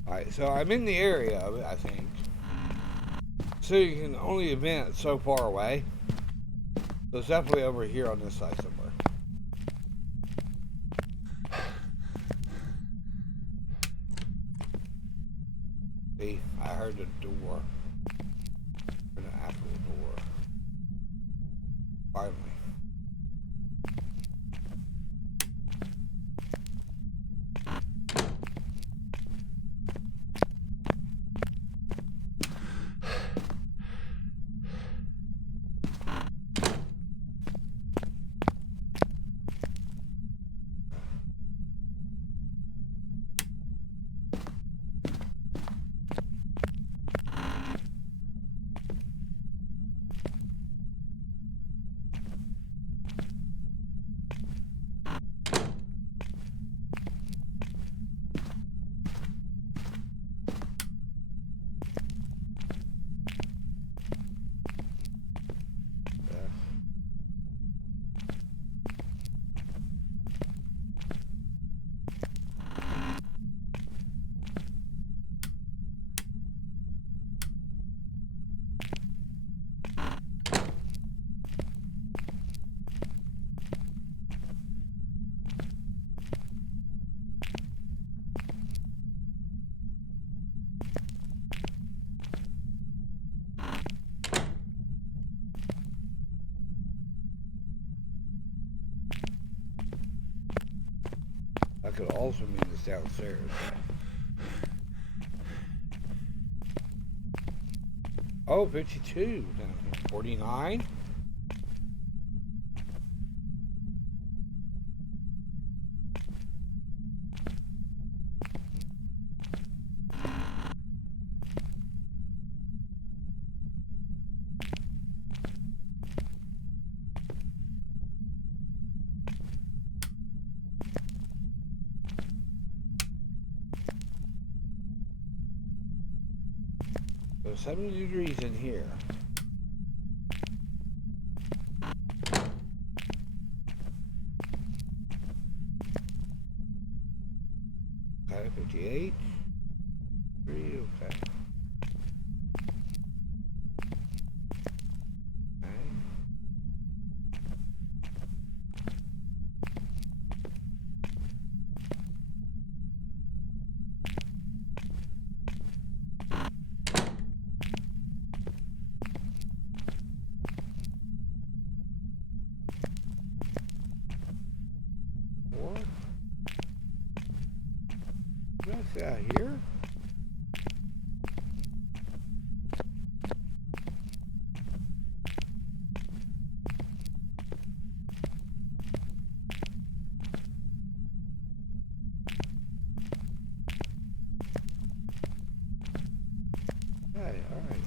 Alright, so I'm in the area of it, I think. So you can only event so far away. So it's definitely over here on this side somewhere. See, I heard the door. An actual door. Finally. That could also mean it's downstairs. Oh, 52. 49? So 70 degrees in here. Okay, 58. 3, okay. Okay. What? What's out here? Okay, alright.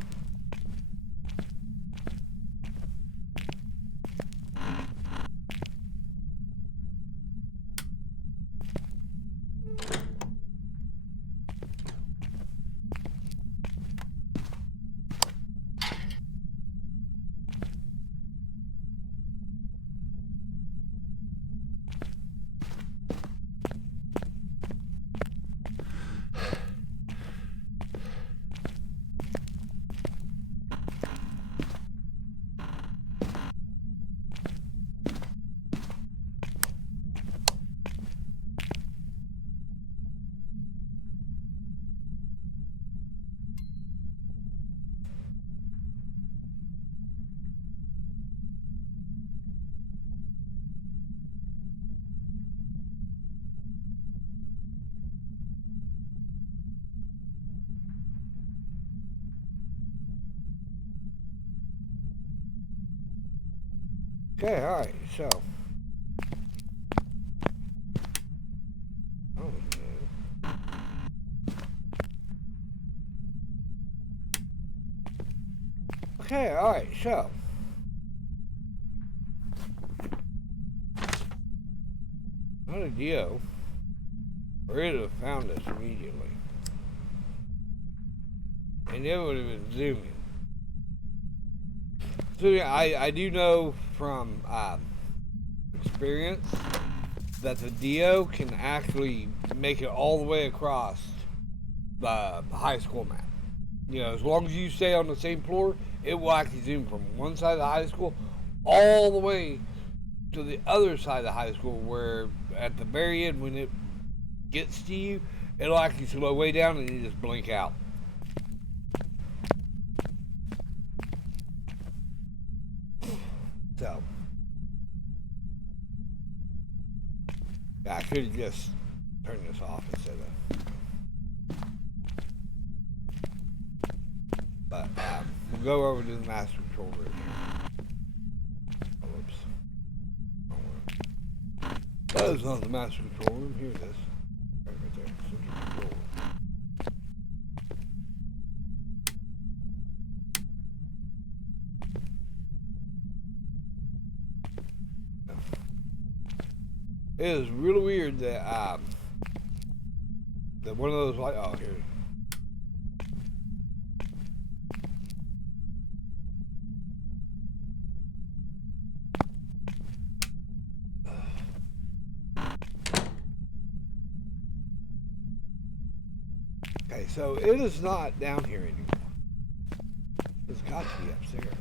Okay, alright, so. Oh, no. Okay, alright, so. Not a deal. We'd have found us immediately. And it would have been zooming. So yeah, I do know from experience that the Dio can actually make it all the way across the high school map. You know, as long as you stay on the same floor, it will actually zoom from one side of the high school all the way to the other side of the high school, where at the very end, when it gets to you, it'll actually slow way down and you just blink out. So, yeah, I could just turn this off instead of. But we'll go over to the master control room here. Oh, whoops. That is not the master control room. Here it is. Right there. Central control room. It is really weird that that one of those light. Oh, here. Okay, so it is not down here anymore. It's got to be upstairs.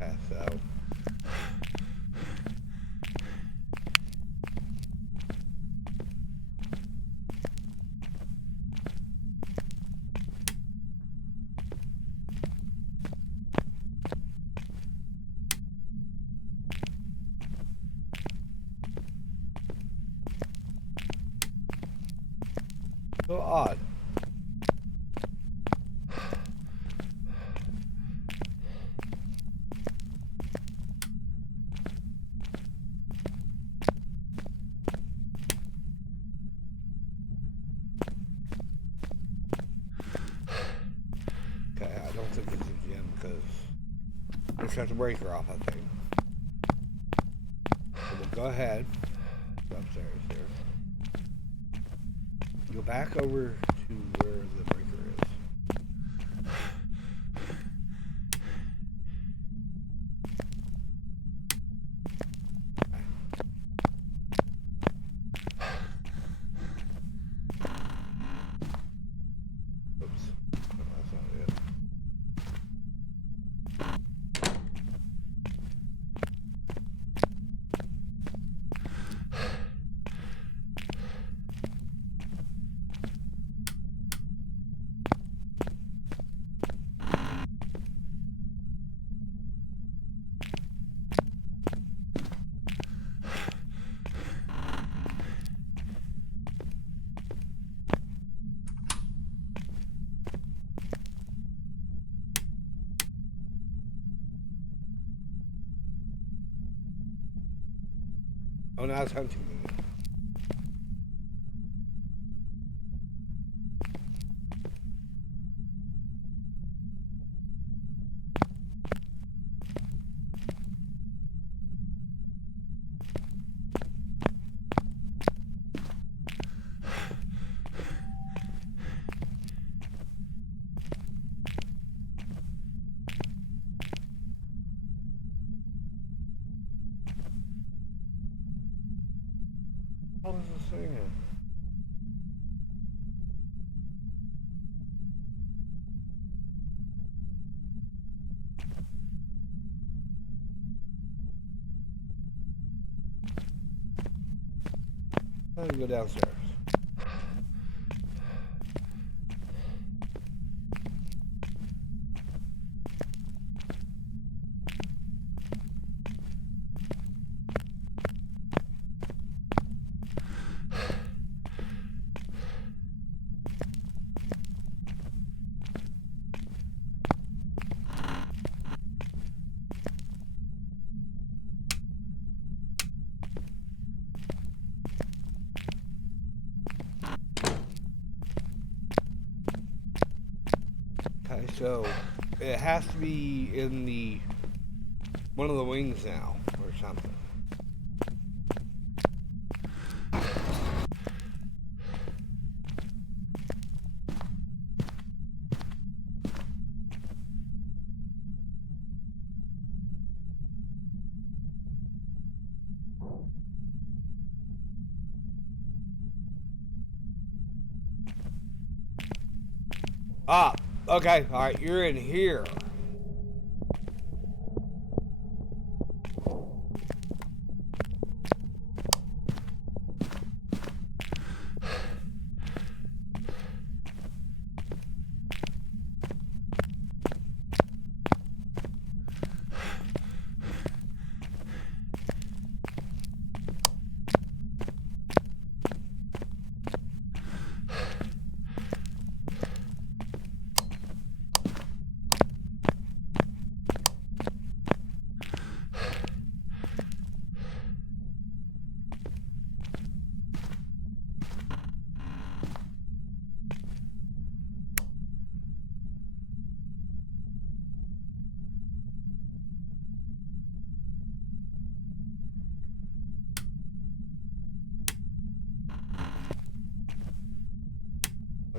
Yeah, so. So odd. Okay, I don't think it's a gym because let's shut the breaker off, I think. So we'll go ahead. Go upstairs here. Go back over to where the breaker is. Oops. No, that's not it. Oh, now it's hunting me. What is this thing? Let me go downstairs. Okay, so it has to be in the one of the wings now or something. Ah, okay, alright, you're in here.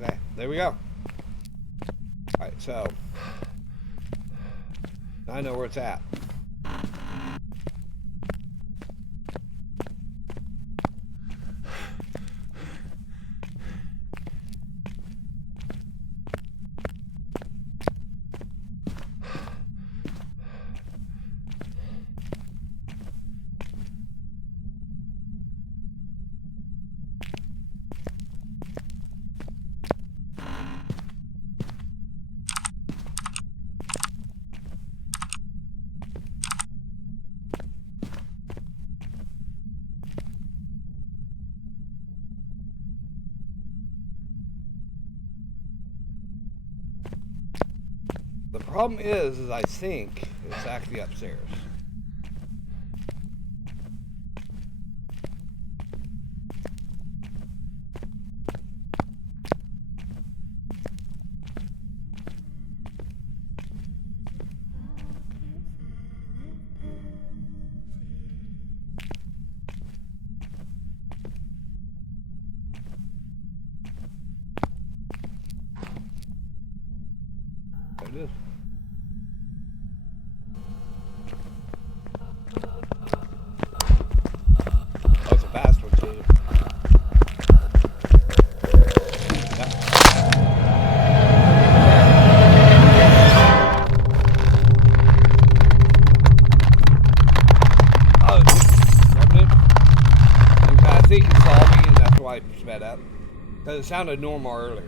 Okay, there we go. Alright, so I know where it's at. The problem is I think it's actually upstairs. There it is. Oh, it's a fast one too. Oh, wasn't it? Okay, I think he saw me and that's why he sped up. Because it sounded normal earlier.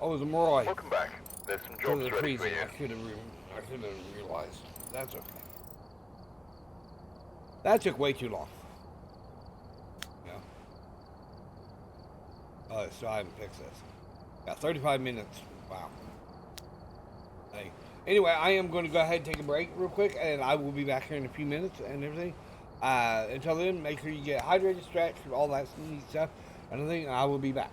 Oh, it was more like Welcome back. There's some because jobs of the ready for freezing. you. I couldn't realize. That's okay. That took way too long. Yeah. Oh, so I haven't fixed this. Got 35 minutes. Wow. Hey. Anyway, I am going to go ahead and take a break real quick, and I will be back here in a few minutes and everything. Until then, make sure you get hydrated, stretched, all that neat stuff. And I think I will be back.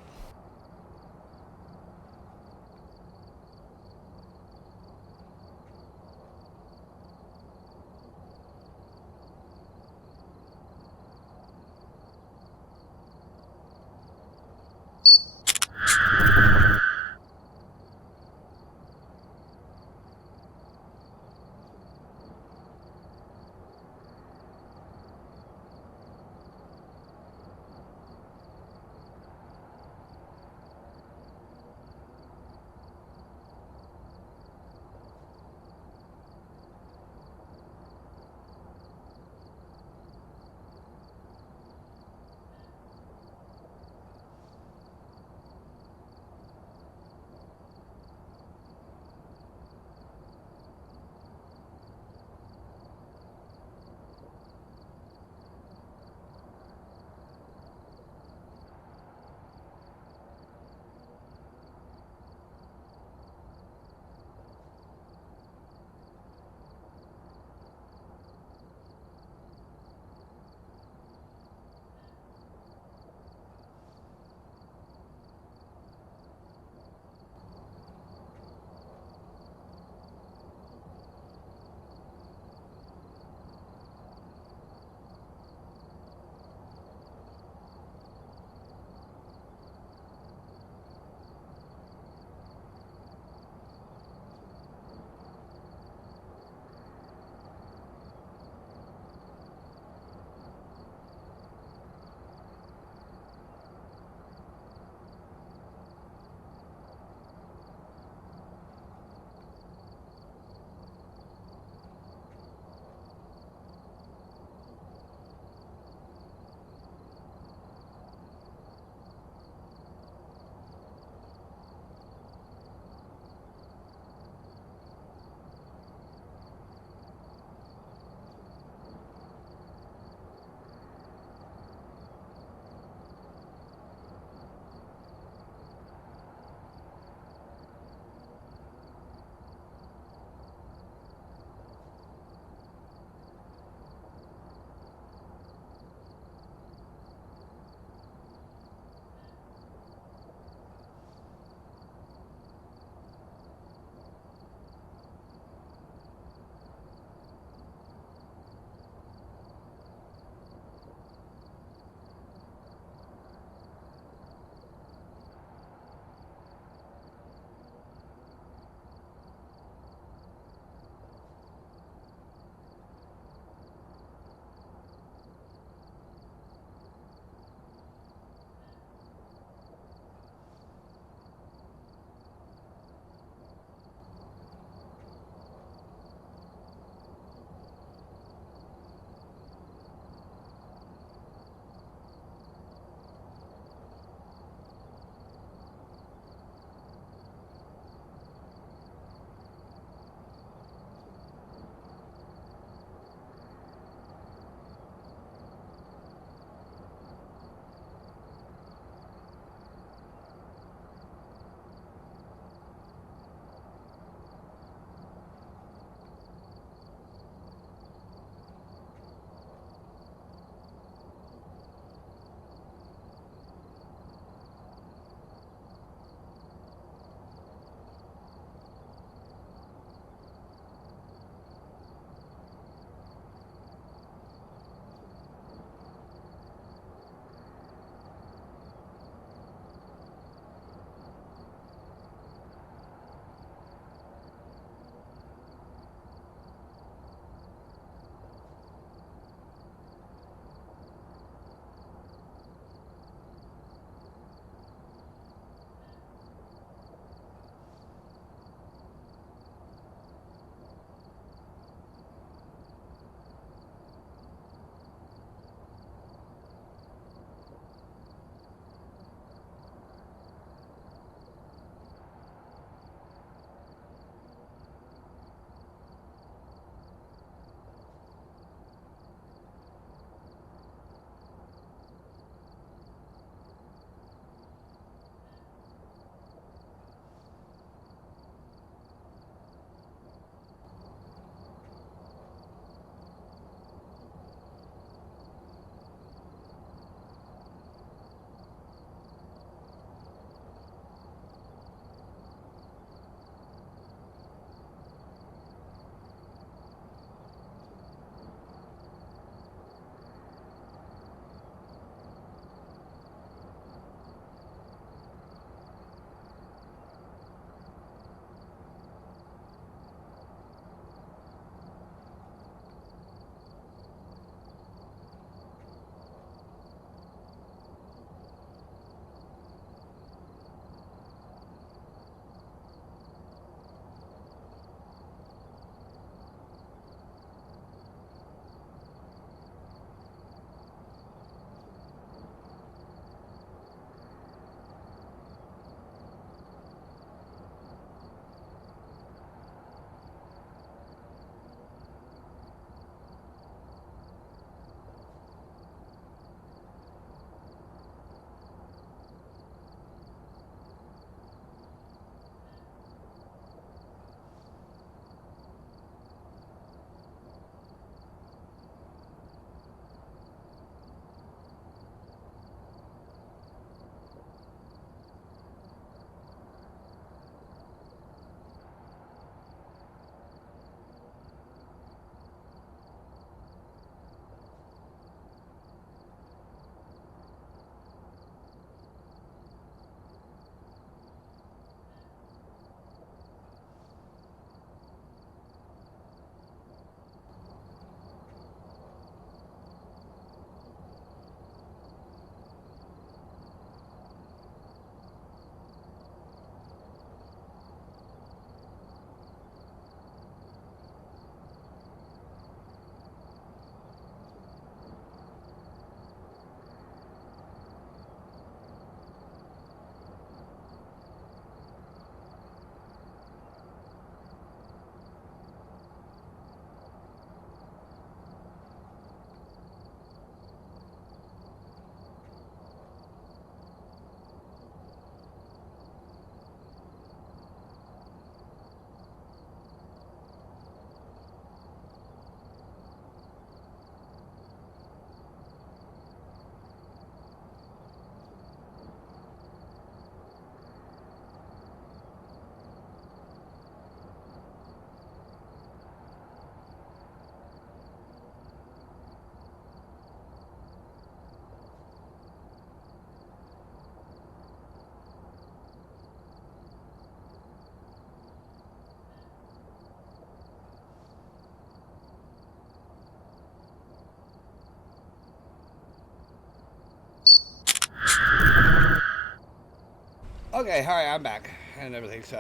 Okay, alright, I'm back and everything. So,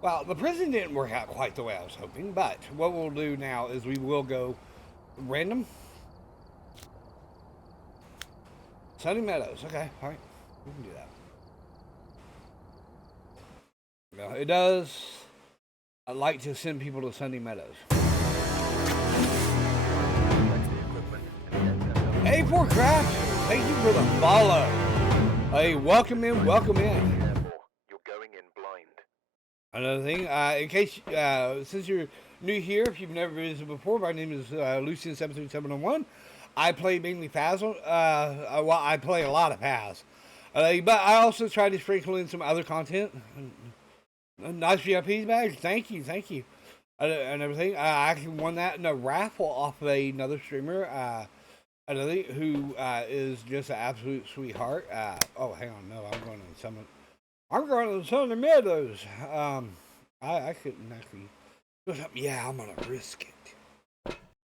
well, the prison didn't work out quite the way I was hoping, but what we'll do now is we will go random. Sunny Meadows. Okay, alright. We can do that. No, it does. I like to send people to Sunny Meadows. A4 Craft, thank you for the follow. Hey, welcome in, welcome in. You're going in blind. Another thing, in case, since you're new here, if you've never visited before, my name is Lucian73701. I play mainly Paz. Well, I play a lot of Paz. But I also try to sprinkle in some other content. Nice VIPs badge, thank you. And everything. I actually won that in a raffle off of another streamer. Another who is just an absolute sweetheart. Oh, hang on, no, I'm going to summon. I'm going to the Southern Meadows. I couldn't actually. Yeah, I'm gonna risk it.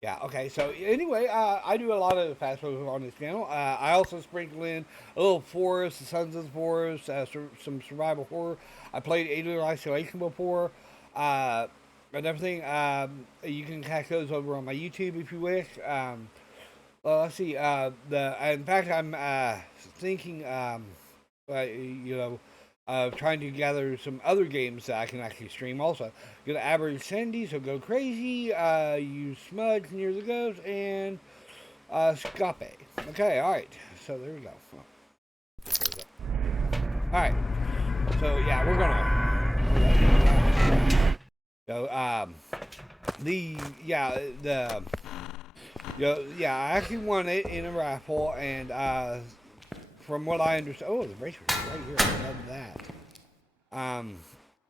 Yeah. Okay. So anyway, I do a lot of fast food on this channel. I also sprinkle in a little forest, the Sons of the Forest, some survival horror. I played Alien Isolation before, and everything. You can catch those over on my YouTube if you wish. Well, let's see. In fact, I'm thinking, trying to gather some other games that I can actually stream. Also, gonna average Sandy, so go crazy. Use Smudge near the ghost and Scape. Okay, all right. So there we go. All right. So yeah, we're gonna. So I actually won it in a raffle, and from what I understand, the race was right here. I love that.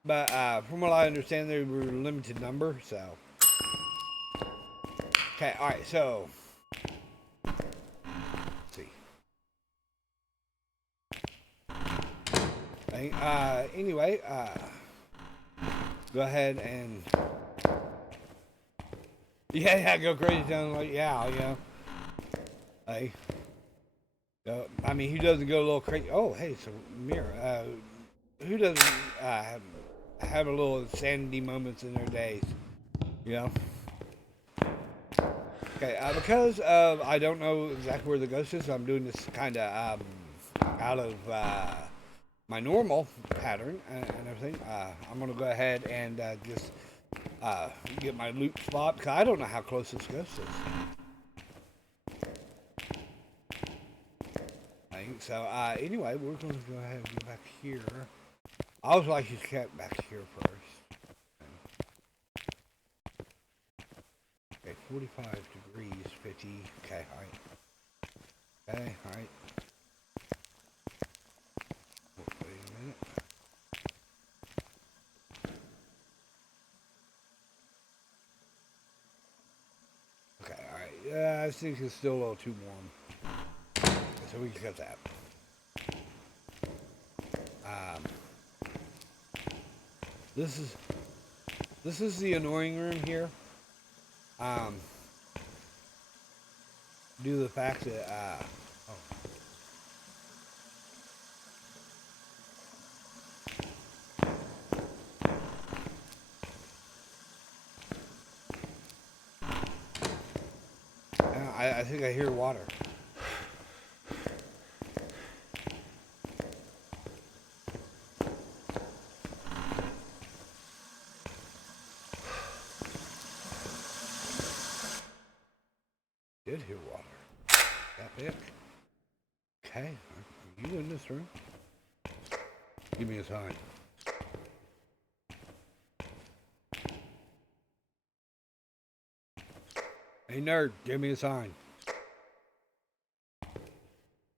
But from what I understand, they were limited number. So, okay, all right. So, let's see. Anyway, go ahead and. Yeah, go crazy down like Hey. I mean, who doesn't go a little crazy? Oh, hey, so Mira, who doesn't have a little insanity moments in their days? You know. Okay, because I don't know exactly where the ghost is, so I'm doing this kind of out of my normal pattern and everything. I'm gonna go ahead and just. Get my loot spot because I don't know how close this ghost is. So anyway, we're going to go ahead and go back here. I always like to check back here first. Okay, 45 degrees, 50. Okay, all right. Okay, all right. Wait a minute. Yeah, I think it's still a little too warm. So we can cut that. This is the annoying room here. Due to the fact that I think I hear water. Did hear water. That big. Okay. Are you in this room? Give me a sign. Hey nerd, give me a sign.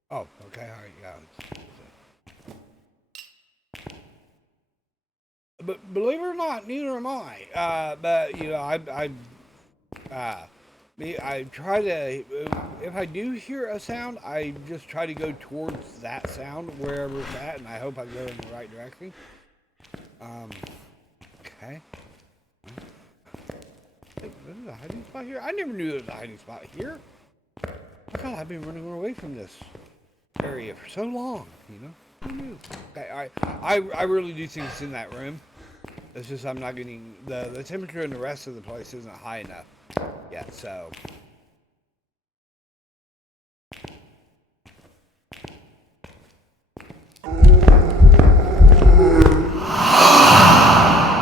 Oh, okay, alright, yeah. But believe it or not, neither am I. But you know, I try to, if I do hear a sound, I just try to go towards that sound wherever it's at, and I hope I go in the right direction. Okay. There's a hiding spot here? I never knew there was a hiding spot here. Oh God, I've been running away from this area for so long, you know? Who knew? Okay, I really do think it's in that room. It's just I'm not getting the temperature in the rest of the place isn't high enough yet, so.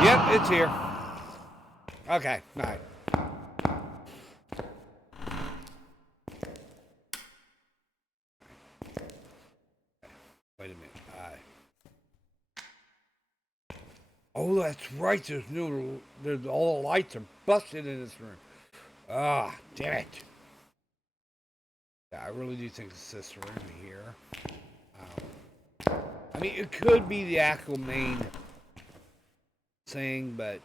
Yep, it's here. Okay, all right. Wait a minute. Oh, that's right. There's all the lights are busted in this room. Ah, damn it. Yeah, I really do think it's this room here. I mean, it could be the actual main thing, but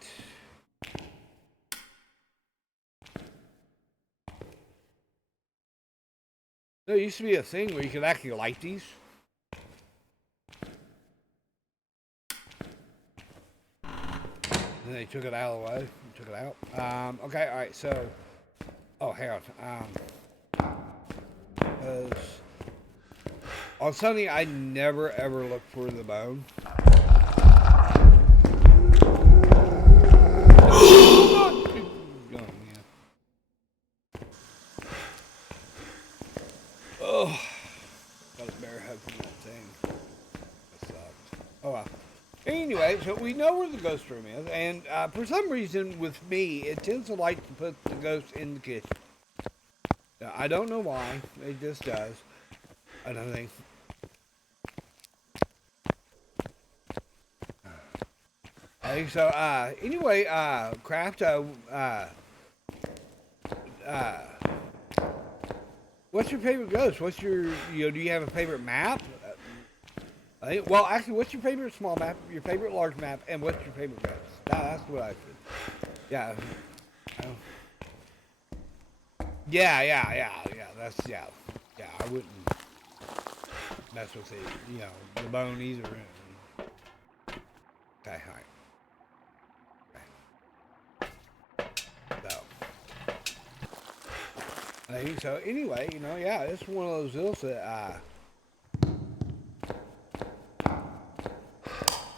there used to be a thing where you could actually light these. And they took it out of the way. Took it out. Okay, all right. So, oh, hang on. On something I never ever look for the bone. Oh, got a bear hug from that thing. That sucks. Oh well. Anyway, so we know where the ghost room is, and for some reason with me, it tends to like to put the ghost in the kitchen. Now, I don't know why. It just does. I don't think. So, anyway, Craft, what's your favorite ghost? What's your, do you have a favorite map? Well, actually, what's your favorite small map, your favorite large map, and what's your favorite ghost? That's what I said. Yeah. Yeah, yeah, I wouldn't mess with the bone either. Okay, alright. So anyway, yeah, it's one of those deals that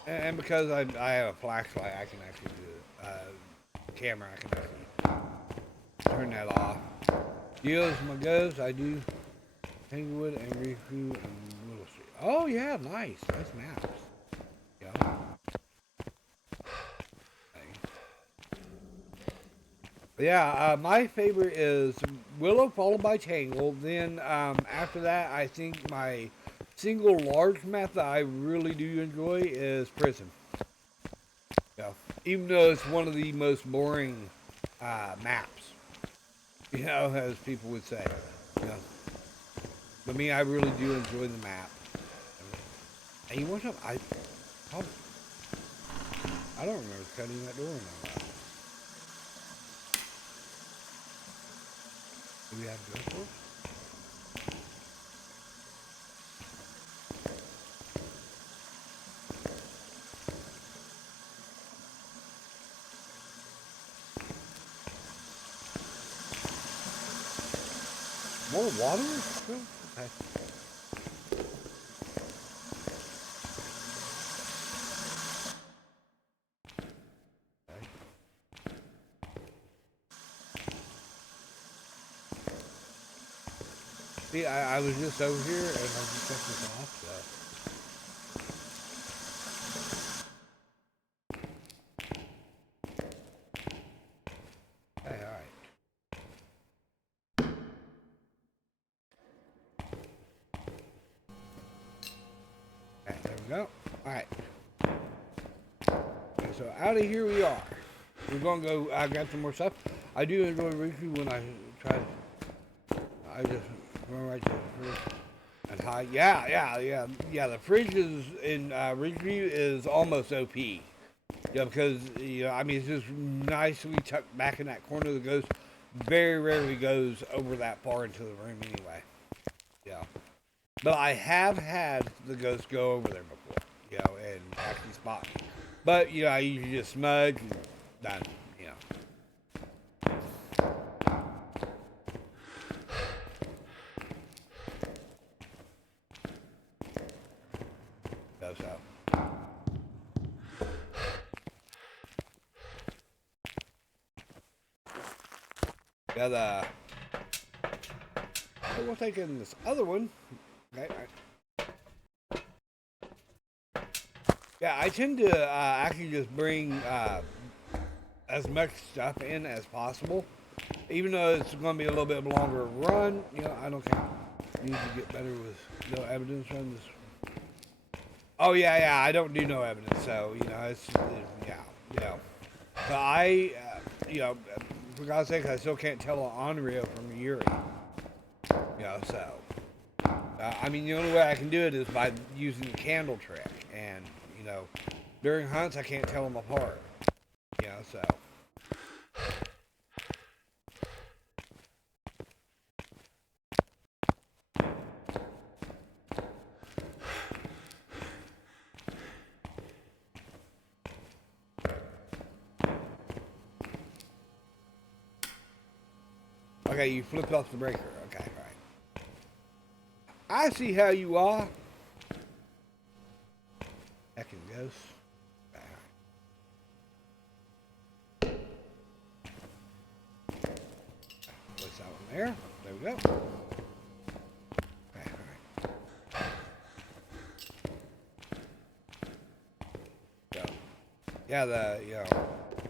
and because I have a flashlight, I can actually do it. Camera, I can actually turn that off. Deals my ghosts, I do Tanglewood and Riku and Little Street. Oh yeah, nice maps. Yeah. Yeah, my favorite is Willow followed by Tangle. Then after that, I think my single large map that I really do enjoy is Prison. Yeah, even though it's one of the most boring maps, as people would say. But me, I really do enjoy the map. And you want to? I don't remember cutting that door in my life. Do we have to go for it? More water? Okay. See, I was just over here and I just checked this off, so. Okay, alright. Okay, there we go. Alright. Okay, so out of here we are. We're gonna go, I got some more stuff. I do enjoy Riku when I try to, I just run right to the fridge and hide. Yeah, the fridge is in Riku is almost OP. Yeah, because, I mean, it's just nicely tucked back in that corner. The ghost very rarely goes over that far into the room anyway. Yeah. But I have had the ghost go over there before, and actually spot me. But, I usually just smudge and done, Yeah, we'll take in this other one. Okay, right. Yeah, I tend to actually just bring as much stuff in as possible. Even though it's going to be a little bit longer run, you know, I don't care. Need to get better with no evidence runs. Oh, yeah, I don't do no evidence, so, you know, yeah, you know. So you know, for God's sake, I still can't tell Andrea from Yuri. You know, so. I mean, the only way I can do it is by using the candle trick. And, you know, during hunts, I can't tell them apart. You know, so. Okay, you flipped off the breaker. Okay, right. I see how you are. Heckin' ghost. Place that one there. There we go. Okay, alright. So, yeah, you know,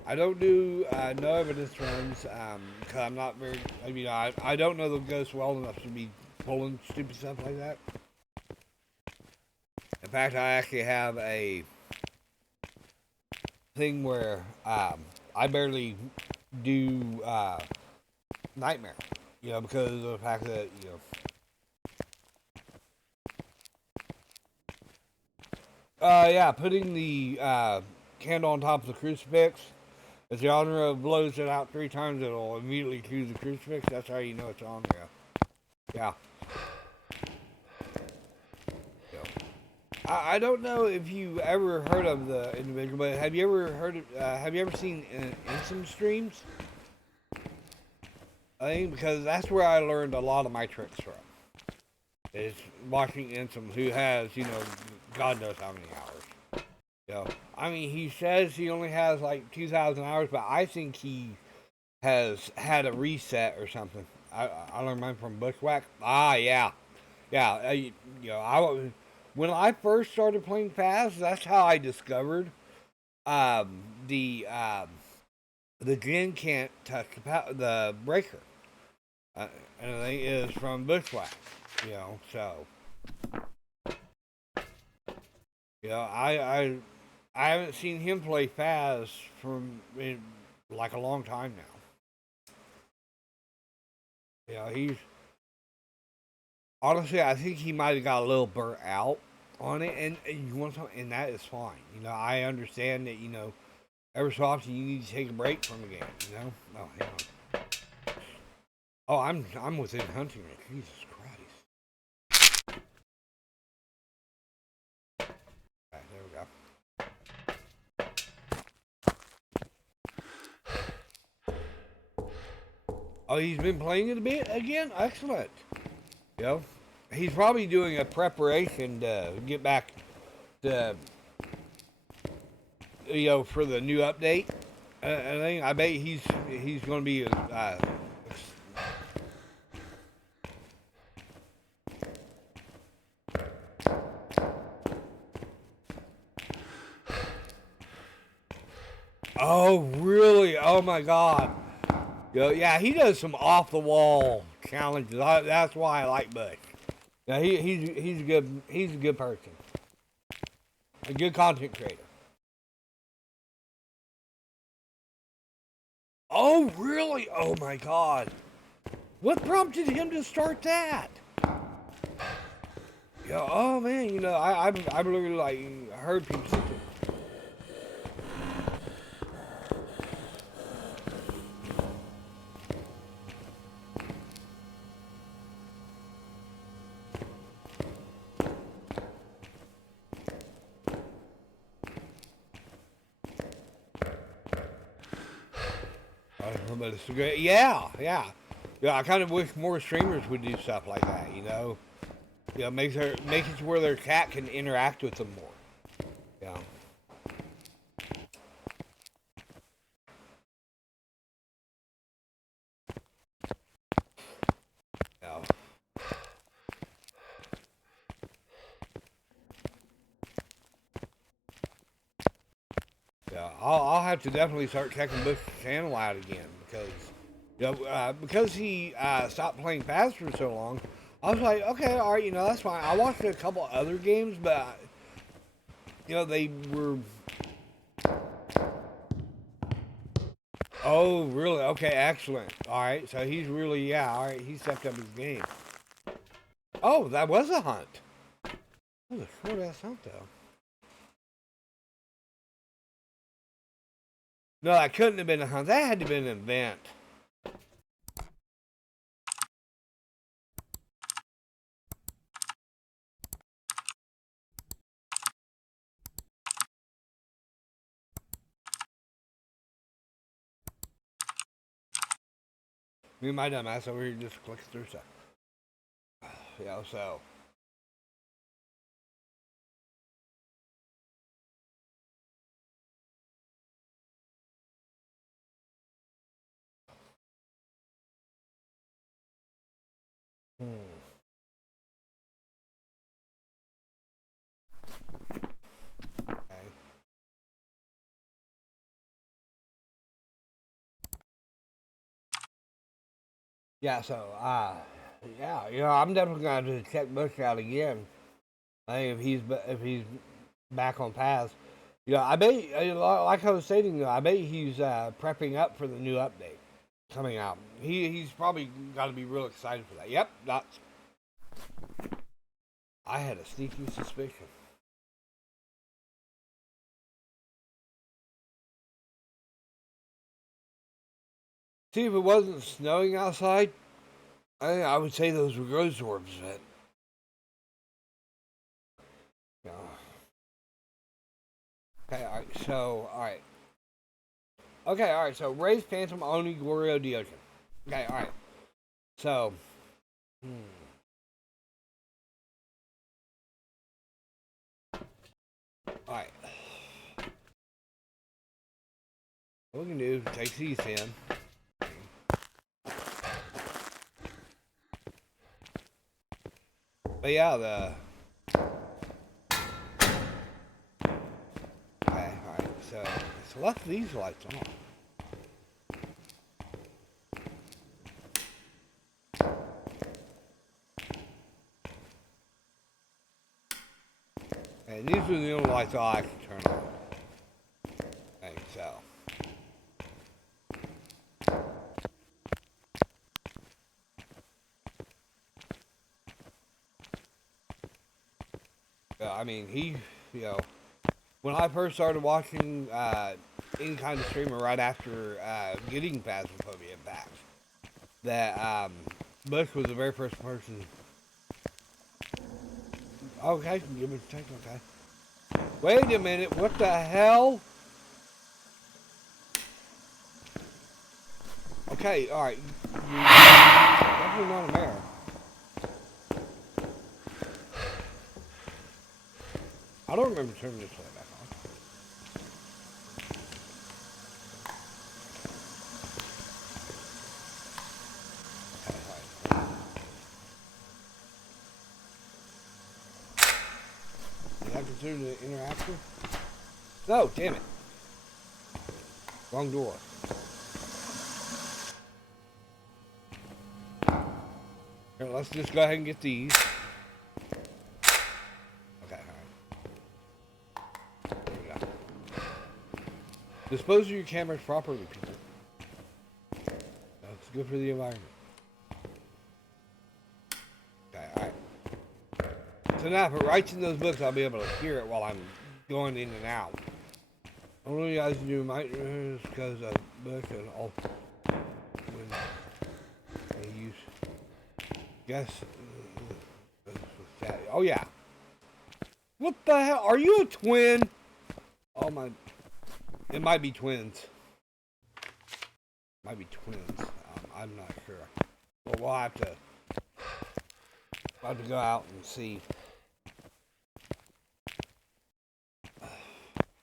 I don't do no evidence runs because I'm not very. I mean, I don't know the ghost well enough to be pulling stupid stuff like that. In fact, I actually have a thing where I barely do nightmare, you know, because of the fact that, you know. Yeah, putting the candle on top of the crucifix. If the Andrea blows it out 3 times, it'll immediately choose the crucifix. That's how you know it's Andrea. Yeah. So, I don't know if you ever heard of the individual, but have you ever heard of, have you ever seen Instant streams? I think because that's where I learned a lot of my tricks from. Is watching Instant, who has, you know, God knows how many hours. You know, I mean, he says he only has like 2,000 hours, but I think he has had a reset or something. I learned mine from Bushwhack. Ah, yeah. Yeah, you know, when I first started playing Fast, that's how I discovered the Jin can't touch the breaker. And I think it is from Bushwhack, you know, so. You know, I haven't seen him play Faz in like a long time now. You know, he's honestly, I think he might have got a little burnt out on it, and you want something, and that is fine. You know, I understand that. You know, every so often you need to take a break from the game. You know, oh, hang on. Oh, I'm within hunting range. Jesus Christ. Right, there we go. Oh, he's been playing it a bit again? Excellent. You know, he's probably doing a preparation to get back to, you know, for the new update. I bet he's going to be oh, really? Oh my God. Yeah, he does some off the wall challenges. That's why I like Bush. Yeah, he's a good person, a good content creator. Oh, really? Oh my God. What prompted him to start that? Yeah. Oh man, you know, I've really like heard people say. But it's great. Yeah. I kind of wish more streamers would do stuff like that. You know, make it to where their chat can interact with them more. Yeah. I'll have to definitely start checking Bush's channel out again because he stopped playing Pass for so long. I was like, okay, all right, that's fine. I watched a couple other games, but they were. Oh, really? Okay, excellent. All right, so he's really, all right, he stepped up his game. Oh, that was a hunt. That was a short-ass hunt, though. No, that couldn't have been a hunt. That had to have been an event. Me and my dumb ass over here just clicks through stuff. So. Okay. Yeah, so, I'm definitely going to check Bush out again. I think if he's back on pass. I bet, like I was stating, I bet he's prepping up for the new update coming out. He's probably got to be real excited for that. Yep, that's. I had a sneaky suspicion. See, if it wasn't snowing outside, I would say those were ghost orbs, but. Okay, alright. Okay, alright, so Raise Phantom Oni Glorio Deogen. Okay, alright. So. Alright. What we can do is take these in. But yeah, okay, alright, so let's left these lights on. And these are the only lights I can turn on. Okay, so. I mean, when I first started watching any kind of streamer right after getting Phasmophobia back, that Bush was the very first person. Okay, give me a check, okay. Wait a minute, what the hell? Okay, alright. Definitely not a mare. I don't remember turning this light back on. Is that considered an interaction? No, damn it. Wrong door. Here, let's just go ahead and get these. Okay, alright. There we go. Dispose of your cameras properly, people. That's good for the environment. Okay, alright. So now if it writes in those books, I'll be able to hear it while I'm going in and out. Only you guys do might because of book and all when they use guess oh yeah. What the hell? Are you a twin? Oh my, it might be twins. Might be twins. I'm not sure. But we'll have to go out and see.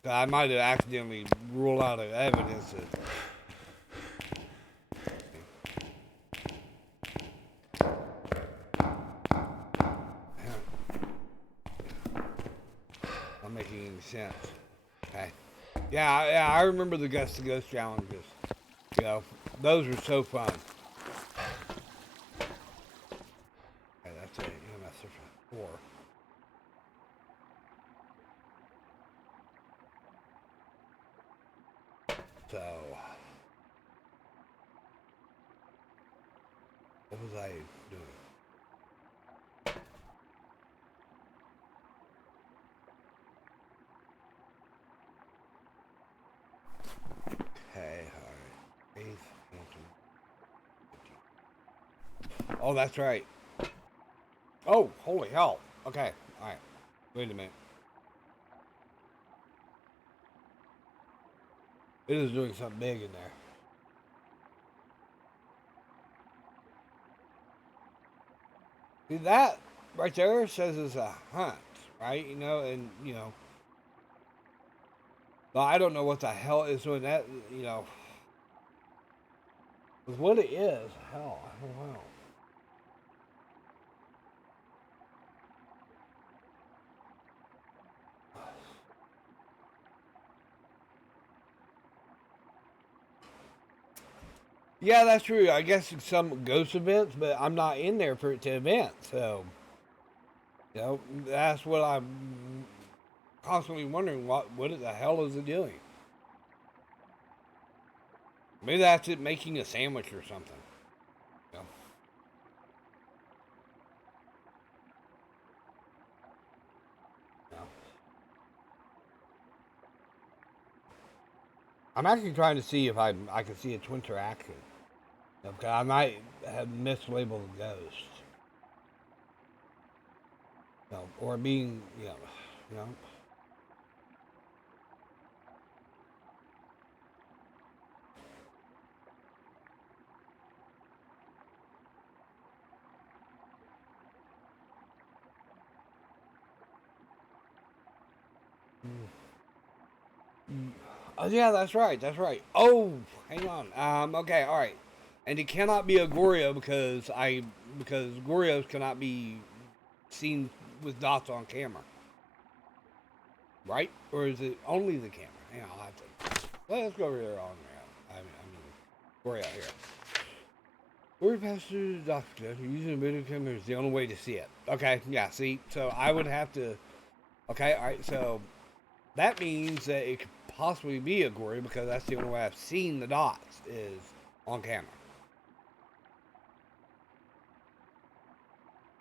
I might have accidentally ruled out of evidence that not making any sense. Okay. Yeah, I remember the Gust to Ghost challenges. You know, those were so fun. Okay, that's it. EMS 4. So, what was I doing? Okay, alright. 8th, 15. Oh, that's right. Oh, holy hell. Okay, alright. Wait a minute. It is doing something big in there. See, that right there says it's a hunt, right? You know, and, you know. Well, I don't know what the hell is doing that, you know. With what it is, hell, I don't know. Yeah, that's true. I guess it's some ghost events, but I'm not in there for it to event, so you know that's what I'm constantly wondering. What the hell is it doing? Maybe that's it making a sandwich or something. You know? You know? I'm actually trying to see if I can see its winter action. Okay, I might have mislabeled ghost. You know, or being, you know. Oh yeah, that's right. That's right. Oh, hang on. Okay, all right. And it cannot be a Goryo because Gorios cannot be seen with dots on camera, right? Or is it only the camera? Hang on, I'll have to. Let's go over there on there. I mean, Goryo here. Where pass through the doctor using a video camera is the only way to see it. Okay, yeah. See, so I would have to. Okay, all right. So that means that it could possibly be a Gory because that's the only way I've seen the dots is on camera.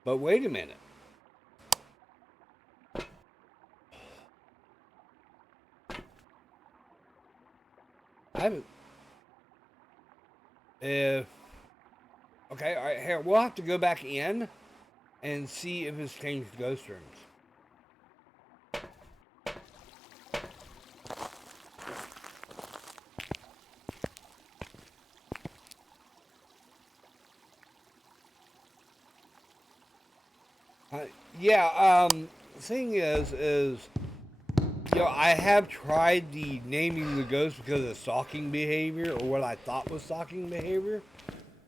But wait a minute. I haven't. If okay, all right, here we'll have to go back in and see if it's changed ghost rooms. Yeah. Thing is, you know, I have tried the naming the ghost because of stalking behavior or what I thought was stalking behavior.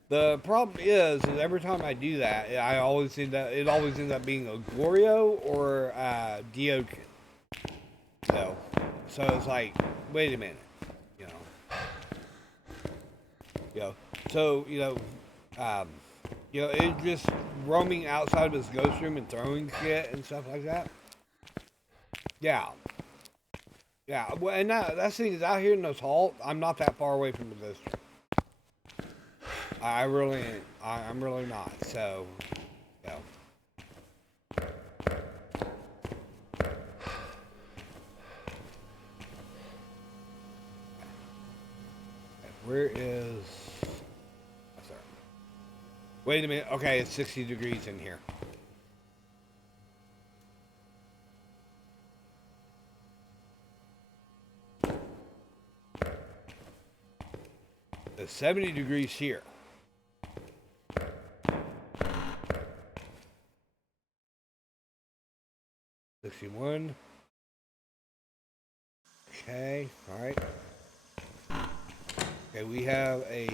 The problem is every time I do that, it always ends up being a Goryo or Diokin. So it's like, wait a minute, you know, you know. So it just roaming outside of his ghost room and throwing shit and stuff like that. Yeah, yeah. Well, and that's the thing is out here in this hall, I'm not that far away from the ghost room. I'm really not. So, you know. Where is? Oh, sorry. Wait a minute. Okay, it's 60 degrees in here. It's 70 degrees here. $61. Okay, alright. Okay, we have a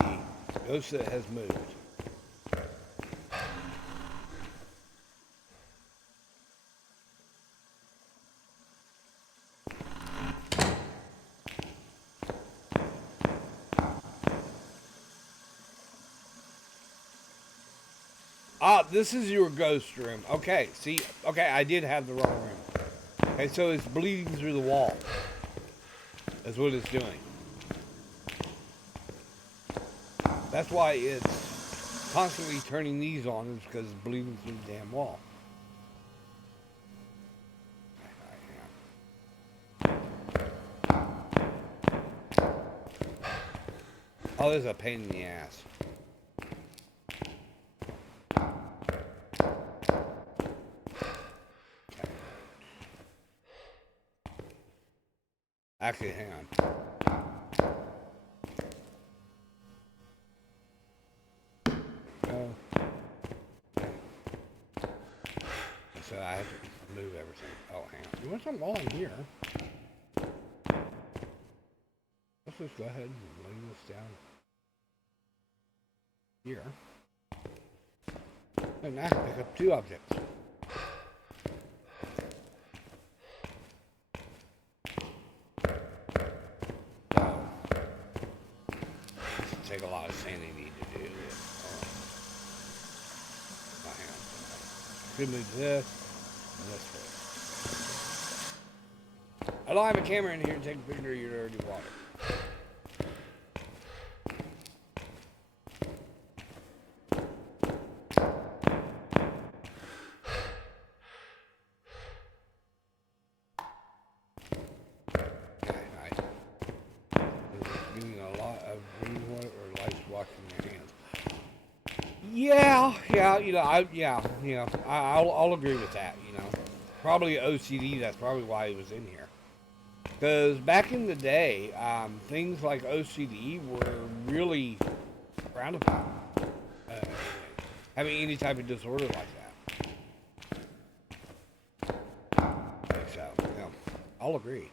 ghost that has moved. Ah, this is your ghost room. Okay, see, okay, I did have the wrong room. Okay, so it's bleeding through the wall. That's what it's doing. That's why it's constantly turning these on, is because it's bleeding through the damn wall. Oh, there's a pain in the ass. Actually, hang on. So I have to move everything. Oh, hang on. You want something while I'm here? Let's just go ahead and lay this down here. And now I can pick up two objects. Take a lot of sanity to do this. Oh, hang on. Could move this and this way. I don't have a camera in here to take a picture of your dirty water. I'll agree with that, you know. Probably OCD, that's probably why he was in here. Because back in the day, things like OCD were really frowned upon. Having any type of disorder like that. So, yeah, I'll agree.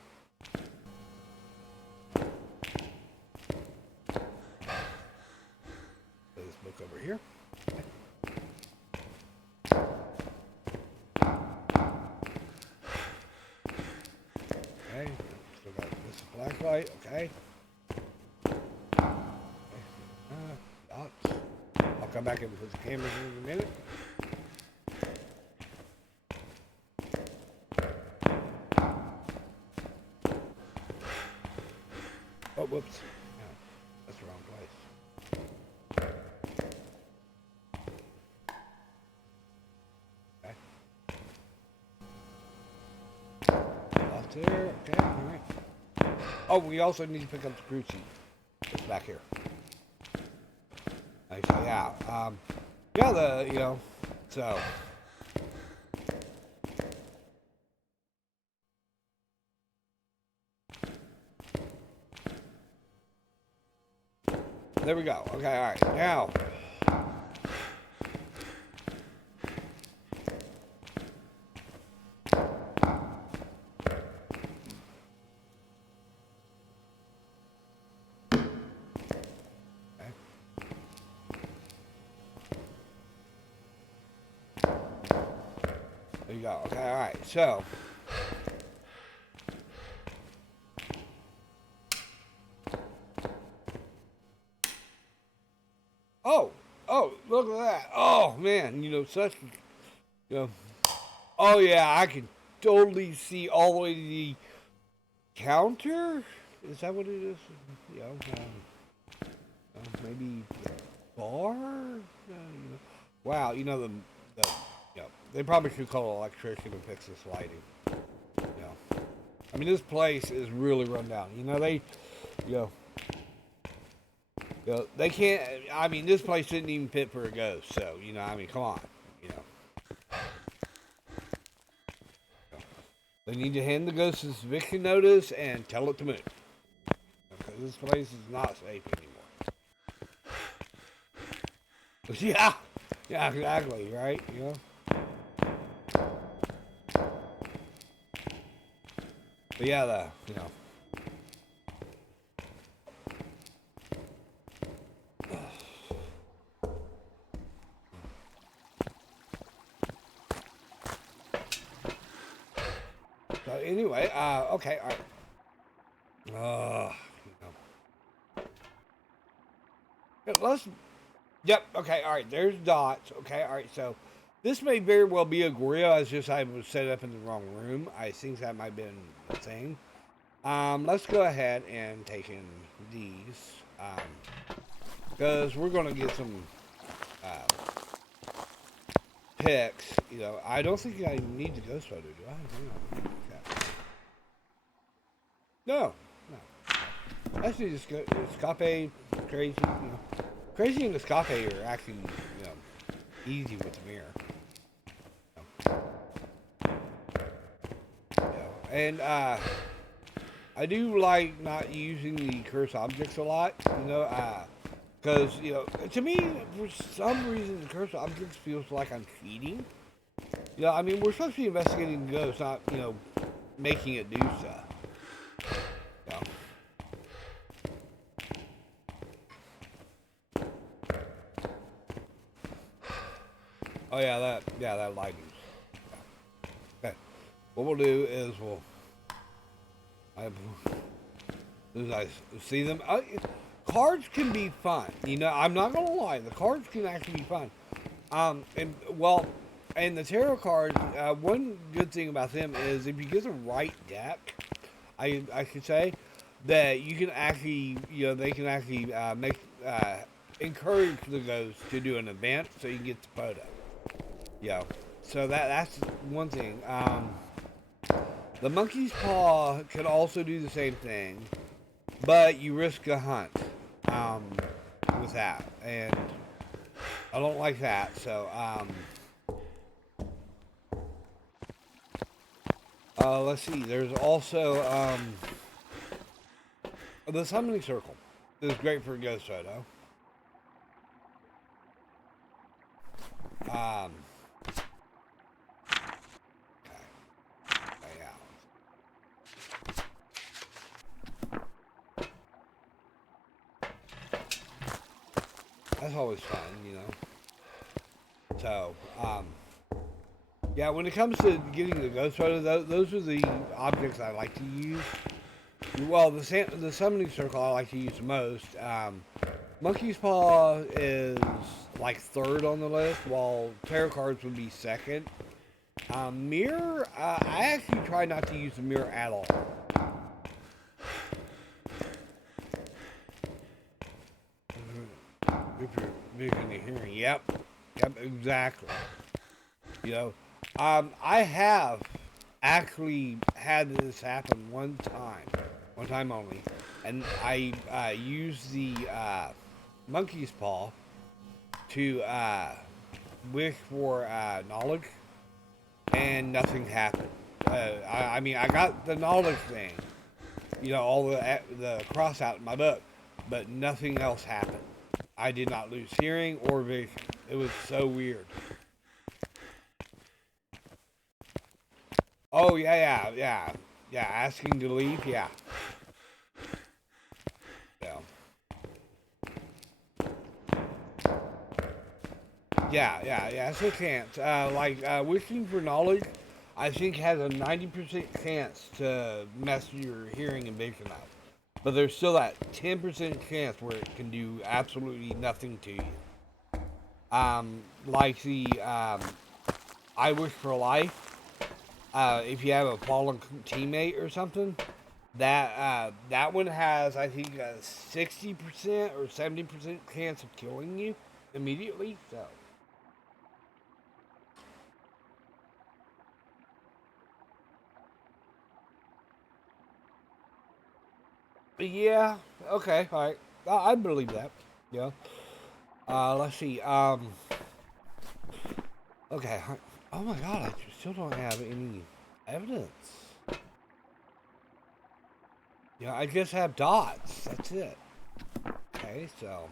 Put this book over here. Flashlight, okay. I'll come back and put the cameras in a minute. Oh, whoops. No, that's the wrong place. Okay. Off there, okay, alright. Oh, we also need to pick up the crew seat. It's back here. Okay, so yeah, so. There we go. Okay, alright, now. There you go. Okay, alright, so. Oh, look at that. Oh, man, oh, yeah, I can totally see all the way to the counter. Is that what it is? Maybe the bar? Wow, they probably should call an electrician and fix this lighting. I mean, this place is really run down. They can't. I mean, this place didn't even fit for a ghost. So, come on. They need to hand the ghost this eviction notice and tell it to move. Because this place is not safe anymore. Yeah, exactly, right? But yeah, So anyway, okay, all right. Let's Yep. Okay. All right. There's dots. Okay. All right. So this may very well be a gorilla. It's just I was set up in the wrong room. I think that might have been the thing. Let's go ahead and take in these. Because we're gonna get some pics. You know, I don't think I need the ghost photo, do I? Hang on. Okay. No. No. Actually, just go. Escape, crazy. You know, crazy and escape are actually, you know, easy with the mirror. You know, and I do like not using the curse objects a lot. You know, because you know, to me, for some reason, the curse objects feels like I'm cheating. You know, I mean, we're supposed to be investigating the ghost, not, you know, making it do stuff. So. Oh that lighting. Okay. What we'll do is I see them. Cards can be fun. You know, I'm not gonna lie. The cards can actually be fun. And the tarot cards. One good thing about them is if you get the right deck, I should say that you can actually, you know, they can actually encourage the ghost to do an event so you can get the photo. Yeah. So that's one thing. The monkey's paw can also do the same thing, but you risk a hunt with that, and I don't like that. So let's see. There's also the summoning circle. This is great for a ghost photo. That's always fun, you know. So, yeah, when it comes to getting the ghost photo, those are the objects I like to use. Well, the summoning circle I like to use the most. Monkey's paw is like third on the list, while tarot cards would be second. Mirror, I actually try not to use the mirror at all. If you're visually hearing, yep, exactly. You know, I have actually had this happen one time only, and I used the monkey's paw to wish for knowledge, and nothing happened. I mean, I got the knowledge thing, you know, all the cross out in my book, but nothing else happened. I did not lose hearing or vision. It was so weird. Oh yeah. Asking to leave, yeah. Yeah. It's a chance. Wishing for knowledge, I think has a 90% chance to mess your hearing and vision up. But there's still that 10% chance where it can do absolutely nothing to you. Like the I Wish for Life. If you have a fallen teammate or something, that one has, I think, a 60% or 70% chance of killing you immediately. So. Yeah. Okay. All right. I believe that. Yeah. Let's see. Okay. Oh my God! I still don't have any evidence. Yeah, I just have dots. That's it. Okay, so.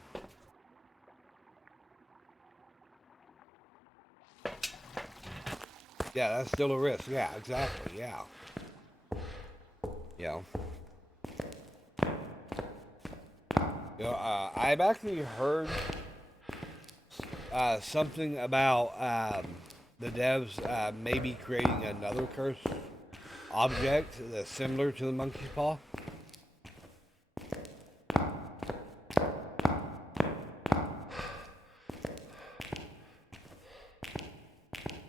Yeah, that's still a risk. Yeah, exactly. Yeah. Yeah. You know, I've actually heard something about the devs maybe creating another curse object that's similar to the monkey's paw.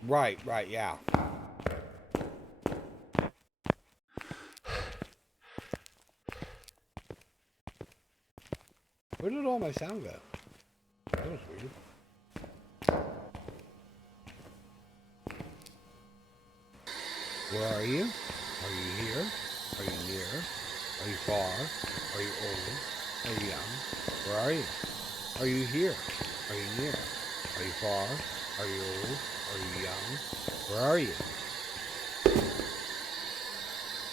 Right, yeah. Where did all my sound go? That was weird. Where are you? Are you here? Are you near? Are you far? Are you old? Are you young? Where are you? Are you here? Are you near? Are you far? Are you old? Are you young? Where are you?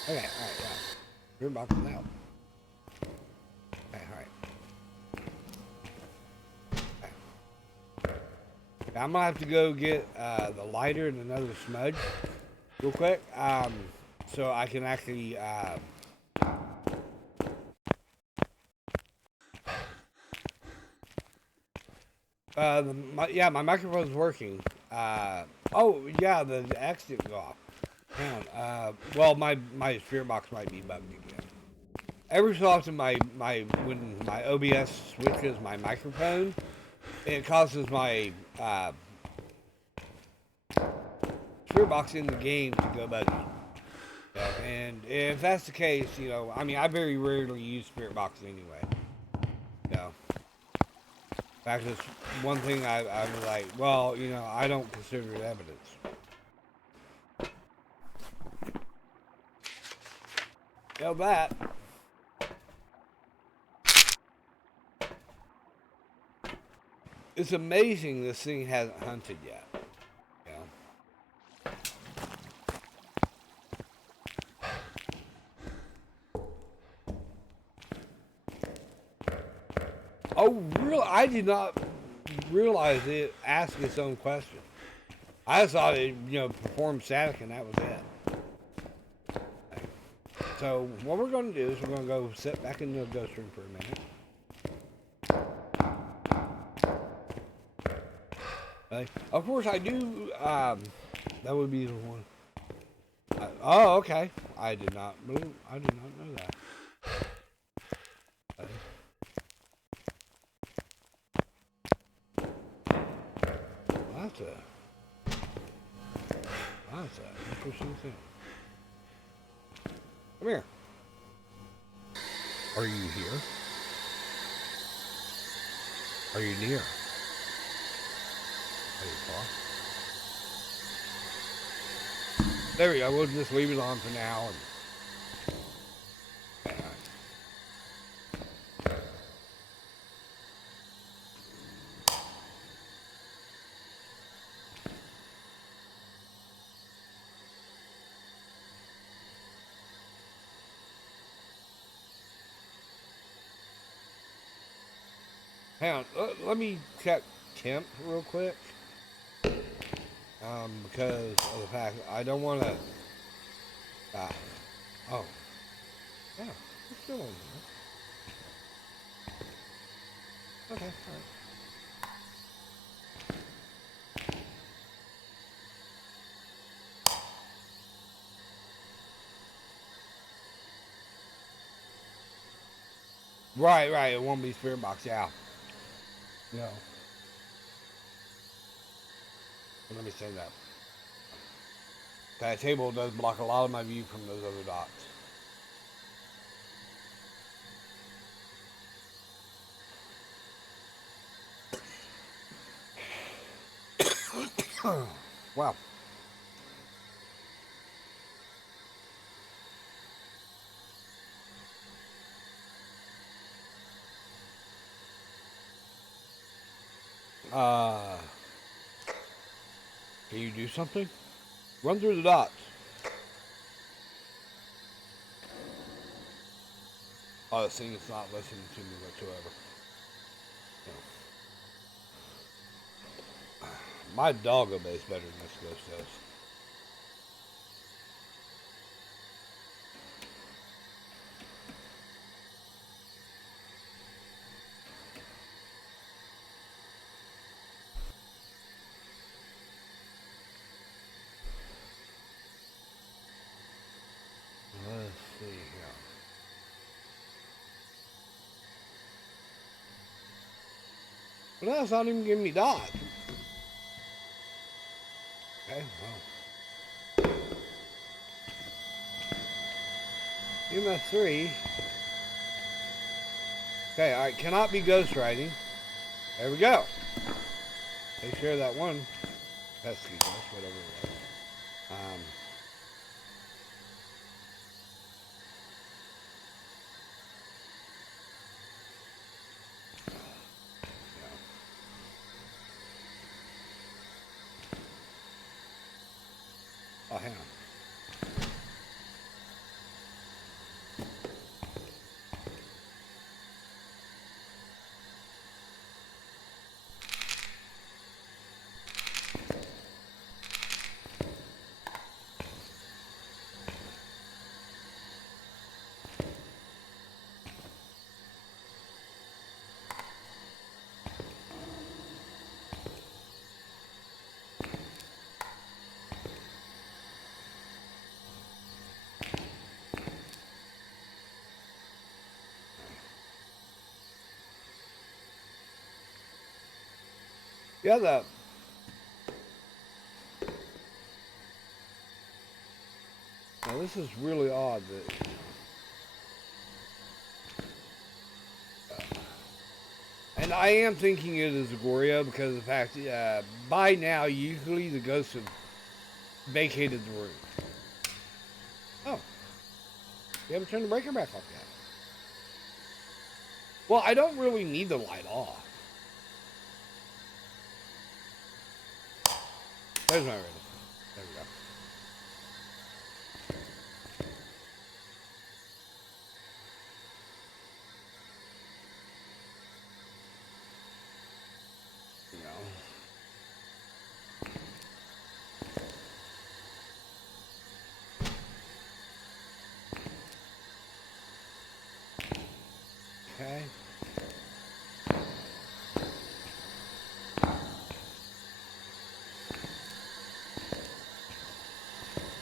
Okay, alright, yeah. We're boxing out. Okay, alright. I'm gonna have to go get the lighter and another smudge real quick, so I can actually my microphone's working. Oh yeah, the X didn't go off. Hang on. Well, my spirit box might be bugged again. Every so often, when my OBS switches my microphone, it causes my spirit box in the game to go buggy. And if that's the case, you know, I mean, I very rarely use spirit box anyway. You know, in fact, it's one thing I'm like, well, you know, I don't consider it evidence. You know that. It's amazing this thing hasn't hunted yet. You know? Oh, really? I did not realize it asked its own question. I just thought it, you know, performed static and that was it. So what we're going to do is we're going to go sit back in the ghost room for a minute. Okay. Of course, I do. That would be the one. Oh, okay. I did not know that. Okay. That's an interesting thing. Come here. Are you here? Are you near? Are you far? There we go. We'll just leave it on for now. Hang on. Let me check temp real quick. Because of the fact I don't want to. Oh. Yeah. It's still on there. Okay. All right. Right. It won't be spirit box. Yeah. No. Let me say that. That table does block a lot of my view from those other dots. Wow. Can you do something? Run through the dots. Oh, this thing is not listening to me whatsoever. No. My dog obeys better than this ghost does. Let's see here. Well, that's not even giving me dots. Okay, well. EMS 3. Okay, alright, cannot be ghostwriting. There we go. Take care of that one. Pesky ghost, whatever it was. Oh, hang on. Yeah, now this is really odd that, and I am thinking it is a Goryo because of the fact by now usually the ghosts have vacated the room. Oh, you haven't turned the breaker back off yet. Well, I don't really need the light off. There's my riddle. There we go. Okay.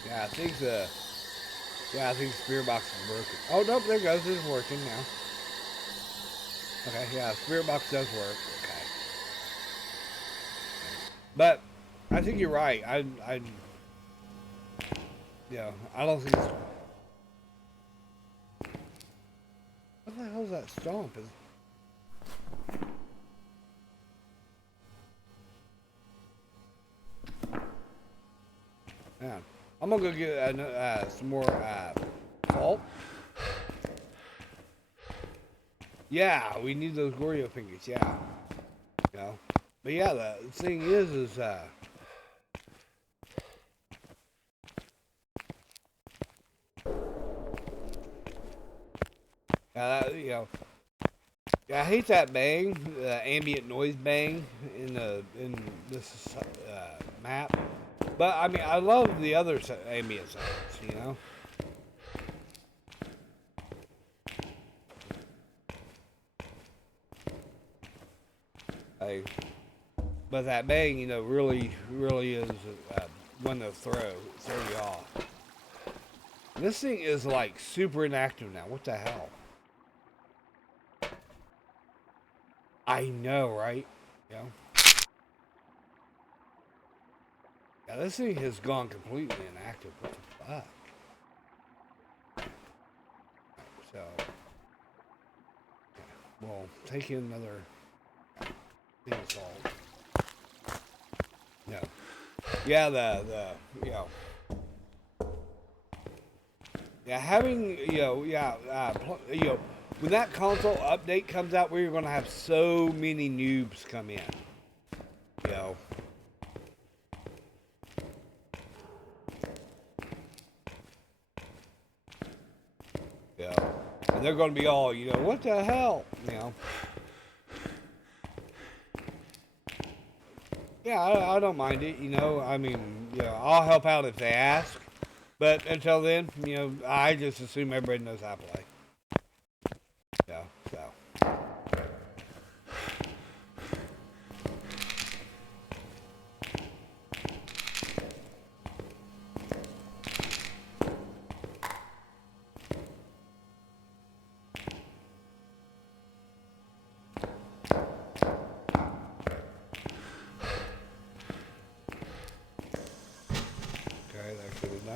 Yeah, I think the spirit box is broken. Oh, nope, there it goes. It's working now. Okay, yeah, spirit box does work. Okay. But I think you're right. I don't think it's... What the hell is that stomp? Yeah. I'm gonna go get some more salt. Yeah, we need those Goryo fingers. Yeah. You know. But yeah, the thing is you know, yeah, I hate that bang, ambient noise bang in this map. But I mean, I love the other ambient sounds, you know. But that bang, you know, really is one to throw you off. And this thing is like super inactive now. What the hell? I know, right? Yeah. Yeah, this thing has gone completely inactive. What the fuck? So, yeah, we'll take in another thing of salt. No. Yeah, you know. Yeah, having, you know, when that console update comes out, we're going to have so many noobs come in. You know. Yeah. And they're going to be all, you know, what the hell? You know. Yeah, I don't mind it, you know. I mean, you know, I'll help out if they ask. But until then, you know, I just assume everybody knows how to play. Yeah, so.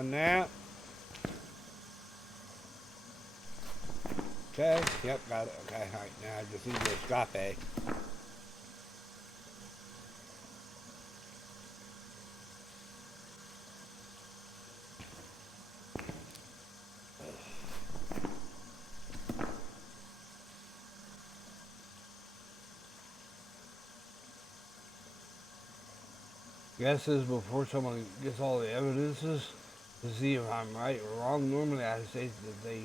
on that. Okay, yep, got it. Okay, alright, now I just need to escape. Guesses before someone gets all the evidences to see if I'm right or wrong. Normally I say that they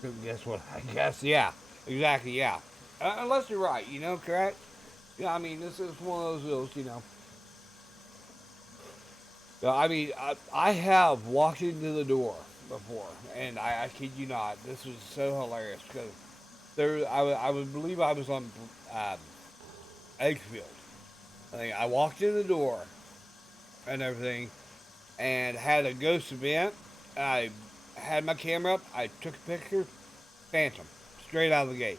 couldn't guess what I guess. Yeah, exactly, yeah. Unless you're right, you know, correct? Yeah, I mean, this is one of those deals, you know. I mean, I have walked into the door before, and I kid you not, this was so hilarious because I would believe I was on Edgefield. I think I walked in the door and everything, and had a ghost event. I had my camera up. I took a picture. Phantom, straight out of the gate.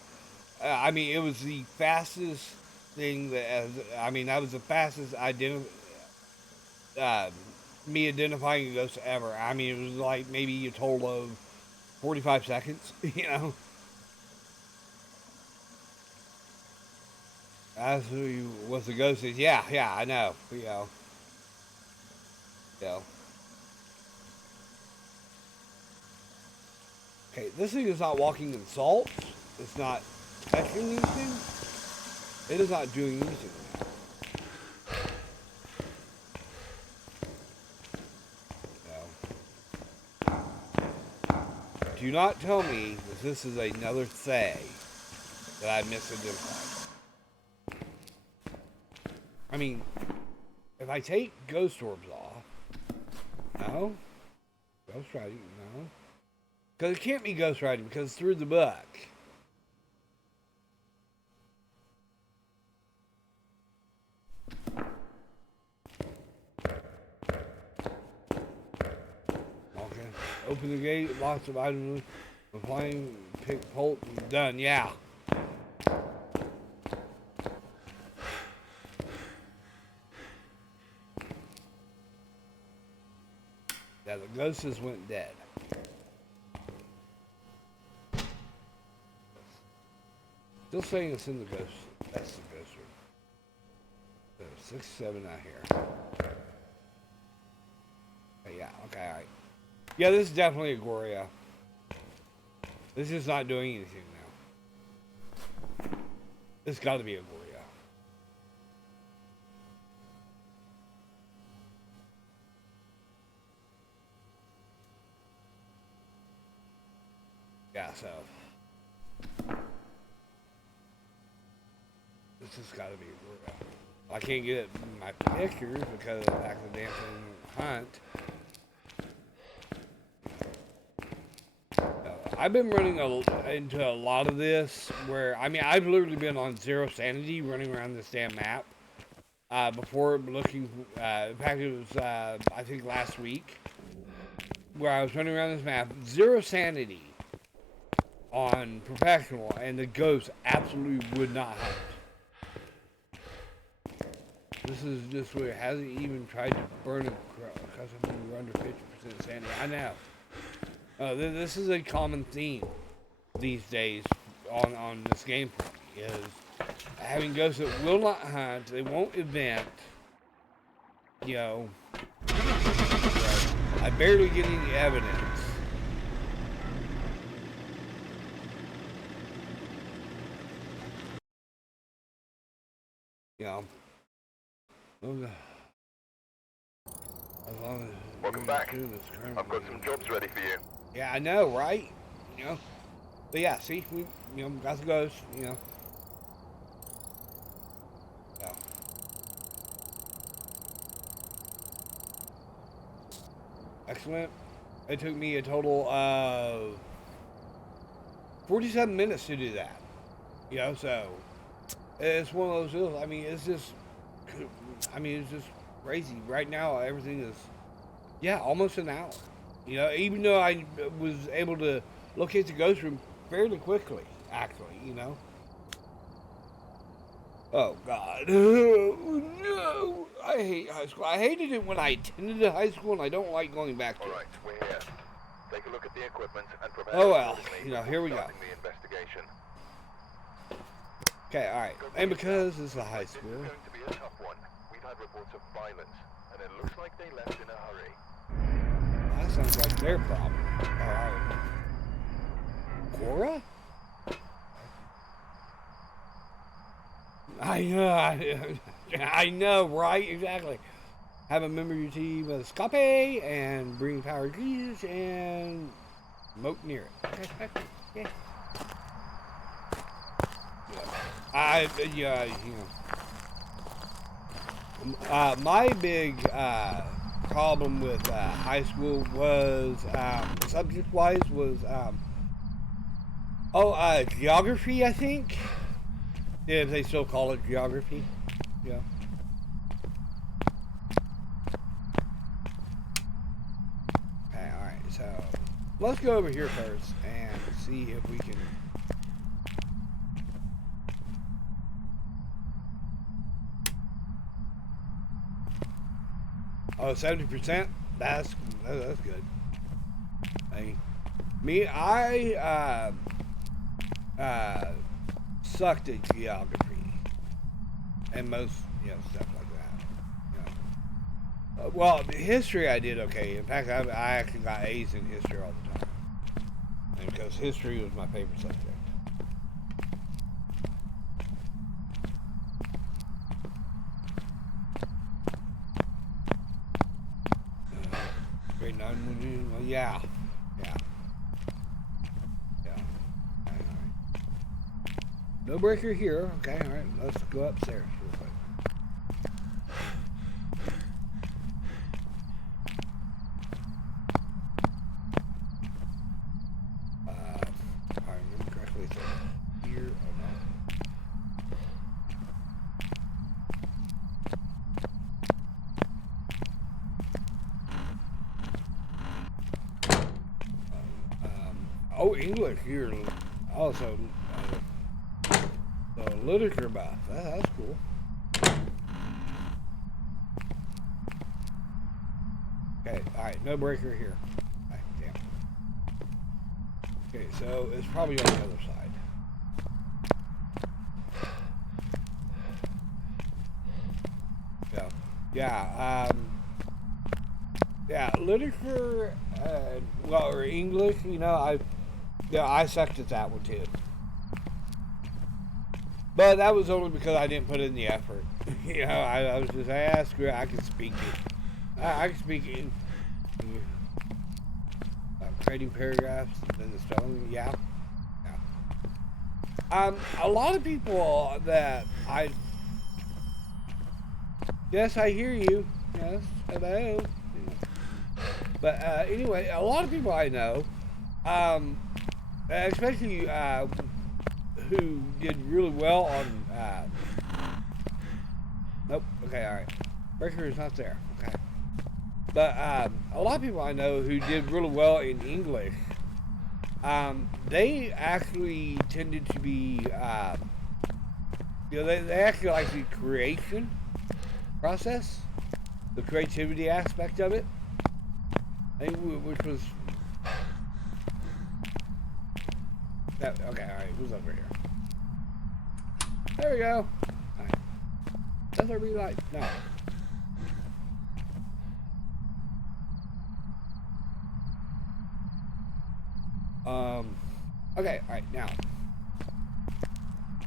I mean, it was the fastest thing that. I mean, that was the fastest me identifying a ghost ever. I mean, it was like maybe a total of 45 seconds. You know. That's who was the ghost is. Yeah, I know. You know. Yeah. Okay, this thing is not walking in salt. It's not touching anything. It is not doing anything now. No. Do not tell me that this is another Thay that I misidentified. I mean, if I take ghost orbs off, no. Ghost riding, no. Because it can't be ghost riding because it's through the book. Okay. Open the gate, lots of items, applying, pick, bolt, and done. Yeah. Yeah, the ghosts went dead. Still saying it's in the ghost. That's the ghost room. So 6, 7 out here. Yeah, okay, alright. Yeah, this is definitely a Goria. This is not doing anything now. This got to be a Goria. Yeah, so. This has got to be a Goria. I can't get it in my pictures because of the accidental hunt. I've been running into a lot of this where, I mean, I've literally been on 0 sanity running around this damn map. Before looking, in fact, it was, I think last week, where I was running around this map, 0 sanity on professional, and the ghost absolutely would not hunt. This is just where it hasn't even tried to burn a crow because we're under 50% sanity. I know. This is a common theme these days on this game for me, is having ghosts that will not hunt, they won't event, you know. I barely get any evidence. You know. As long as Welcome back. I've got some jobs ready for you. Yeah, I know, right? You know. But yeah, see, we got the ghost, you know. Yeah. Excellent. It took me a total of 47 minutes to do that. You know, so it's one of those deals. I mean, it's just crazy. Right now, everything is, yeah, almost an hour. You know, even though I was able to locate the ghost room fairly quickly, actually, you know. Oh, God. Oh, no. I hate high school. I hated it when I attended high school, and I don't like going back to All it. right, we're here. Take a look at the equipment and prepare. Oh well, accordingly you know, before here we go. starting the investigation. Okay, all right. And because it's a high This is school, going to be a tough one. We've had reports of violence, and it looks like they left in a hurry. that sounds like their problem. All right. Cora? I know, right? Exactly. Have a member of your team escape and bring power to Jesus and moat near it. Yeah. My big problem with high school was subject-wise was geography. I think, if they still call it geography. Yeah. Okay, all right. So let's go over here first and see if we can. Oh, 70%? That's good. I sucked at geography and most, stuff like that. Well, history I did okay. In fact, I actually got A's in history all the time. And because history was my favorite subject. Grade 9, well, yeah. All right. No breaker here. Okay, all right. Let's go upstairs real quick. If I remember correctly, it's here or not. English here. Also, the literature buff. That's cool. Okay, alright, no breaker here. Right, damn. Okay, so it's probably on the other side. So, yeah, literature, or English, I sucked at that one too. But that was only because I didn't put in the effort. I was just, screw it, I can speak it. I can speak it. Creating paragraphs, and then the spelling, yeah. A lot of people that yes, I hear you. Yes, hello. But anyway, a lot of people I know, especially who did really well on. Nope. Okay. All right. Breaker is not there. Okay. But a lot of people I know who did really well in English, they actually tended to be, they actually like the creation process, the creativity aspect of it, which was. Okay, alright, who's over here? There we go. Alright. That's what we like. No. Okay, alright, now.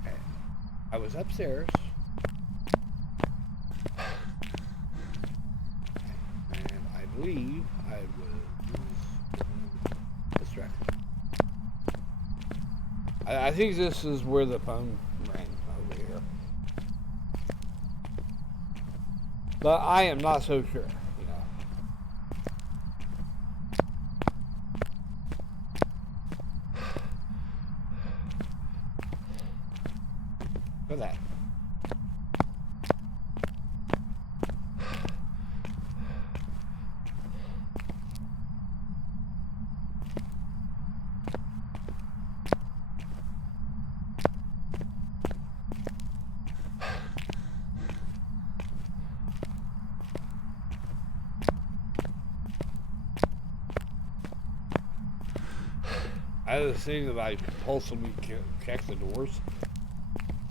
Okay. I was upstairs. And I believe I was distracted. I think this is where the phone rang over here. But I am not so sure, Look at that. I was thinking about compulsively check the doors.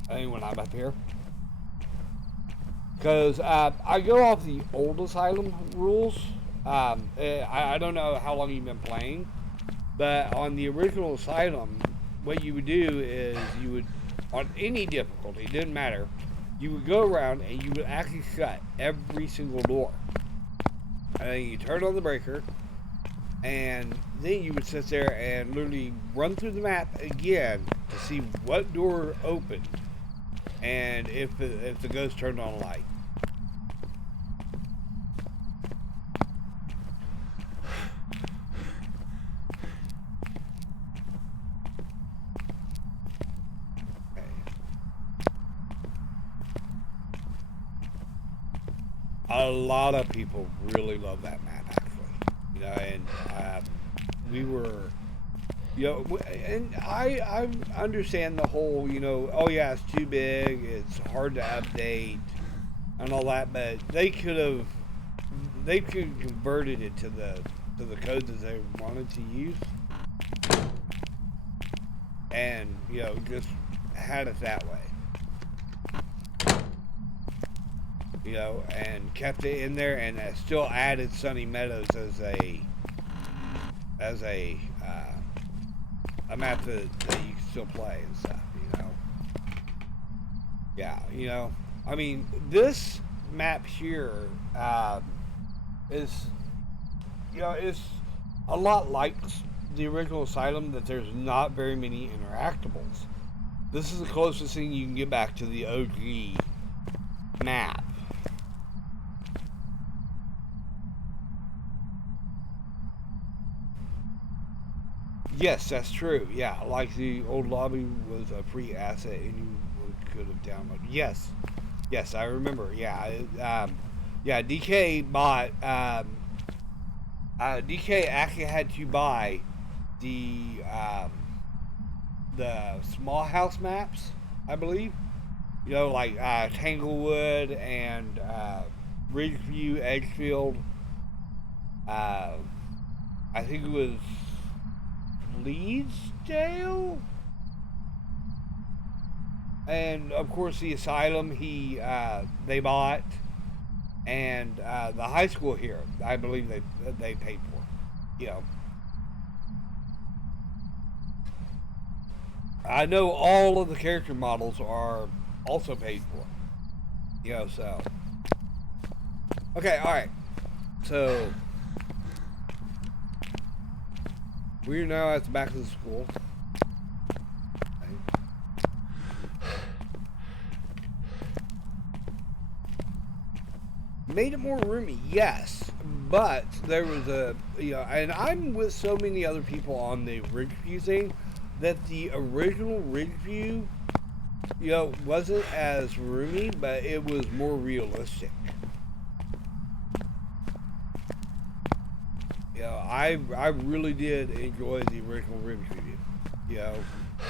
I think when I'm up here. Because I go off the old Asylum rules. I don't know how long you've been playing, but on the original Asylum, what you would do is you would, on any difficulty, it didn't matter, you would go around and you would actually shut every single door. And then you turn on the breaker, and then you would sit there and literally run through the map again to see what door opened and if the ghost turned on a light. A lot of people really love that map, actually. You know, and we were, you know, and I understand the whole, you know, oh yeah, it's too big, it's hard to update, and all that, but they could have converted it to the codes that they wanted to use, and you know, just had it that way. You know, and kept it in there, and still added Sunny Meadows as a map that you can still play and stuff. You know, yeah. You know, I mean, this map here is, you know, is a lot like the original Asylum. That there's not very many interactables. This is the closest thing you can get back to the OG map. Yes, that's true. Yeah, like the old lobby was a free asset and you could have downloaded. Yes, yes, I remember. Yeah, yeah. DK bought. DK actually had to buy the small house maps, I believe. You know, like Tanglewood and Ridgeview, Edgefield. I think it was Leedsdale, and of course the Asylum they bought, and the high school here I believe they paid for. You know, I know all of the character models are also paid for. You know, so okay, all right, so. We're now at the back of the school. Made it more roomy, yes, but there was a, you know, and I'm with so many other people on the Ridgeview thing that the original Ridgeview, you know, wasn't as roomy, but it was more realistic. You know, I really did enjoy the original Ridgeview, you know,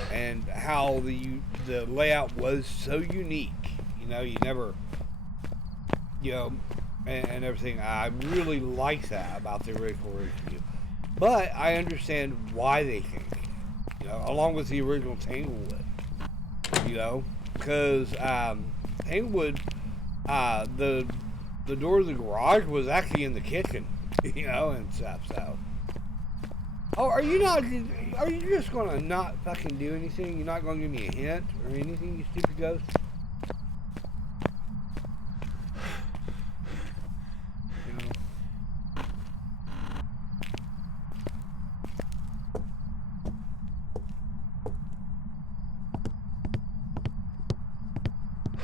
and how the layout was so unique. You know, you never, you know, and everything. I really like that about the original Ridgeview, but I understand why they changed it. You know, along with the original Tanglewood. You know, because Tanglewood, the door of the garage was actually in the kitchen. You know, and stuff, so. Oh, are you just gonna not fucking do anything? You're not gonna give me a hint or anything, you stupid ghost? You know?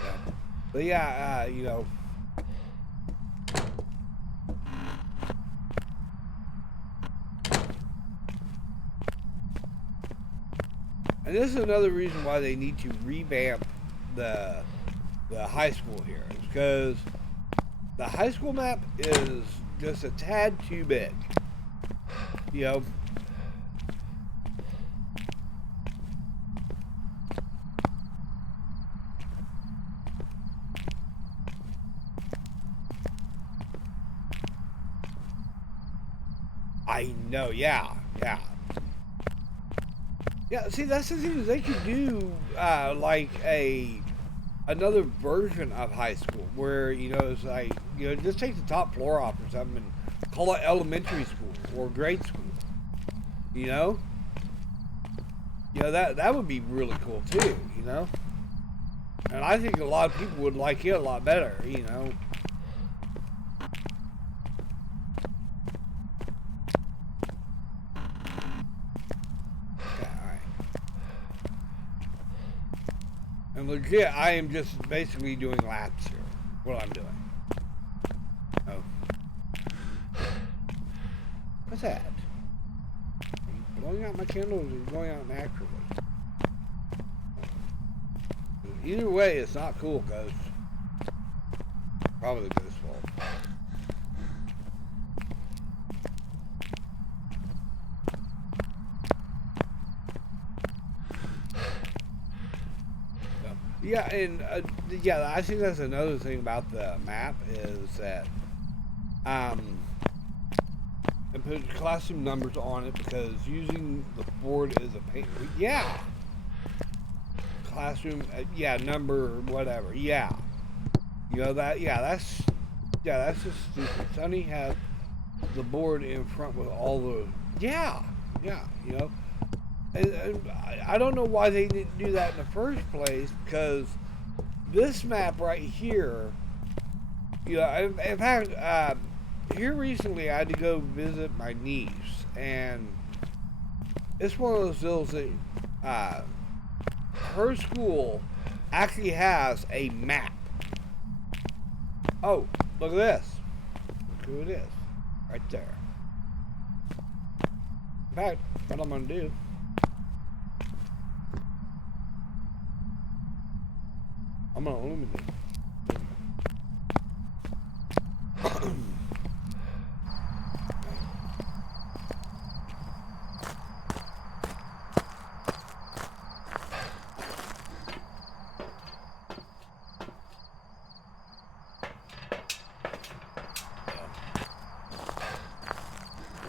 Yeah. But yeah, you know. And this is another reason why they need to revamp the high school here, is because the high school map is just a tad too big. You know, I know, yeah, yeah. Yeah, see, that's the thing. They could do like another version of high school where it's like just take the top floor off or something and call it elementary school or grade school. You know, that would be really cool too. And I think a lot of people would like it a lot better. And legit, I am just basically doing laps here. What I'm doing. Oh. What's that? Are you blowing out my candles or going out naturally? Either way, it's not cool, Ghost. Probably the Ghost's fault. Yeah, and I think that's another thing about the map is that and put classroom numbers on it because using the board is a pain. Yeah, classroom, number whatever. Yeah, that. Yeah, that's just stupid. Sonny has the board in front with all the And I don't know why they didn't do that in the first place because this map right here, in fact, here recently I had to go visit my niece, and it's one of those deals that her school actually has a map. Oh, look at this. Look who it is. Right there. In fact, what I'm going to do, I'm going to illuminate.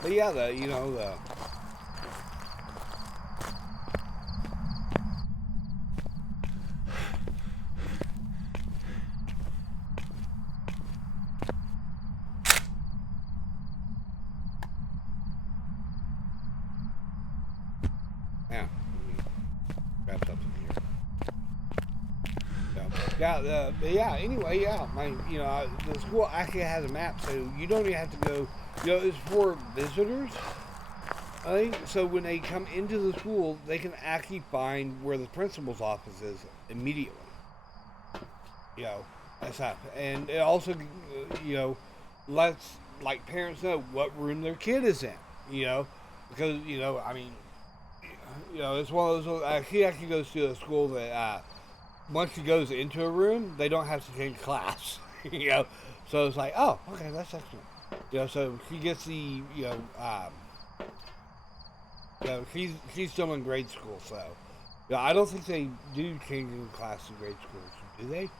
But yeah, the yeah, grab something here. Anyway, the school actually has a map, so you don't even have to go. It's for visitors. I think so. When they come into the school, they can actually find where the principal's office is immediately. That's that, and it also, lets like parents know what room their kid is in. Because it's one of those. He actually goes to a school that once he goes into a room, they don't have to change class. So it's like, oh, okay, that's excellent. So he gets the, he's still in grade school, so. I don't think they do change in class in grade schools, do they?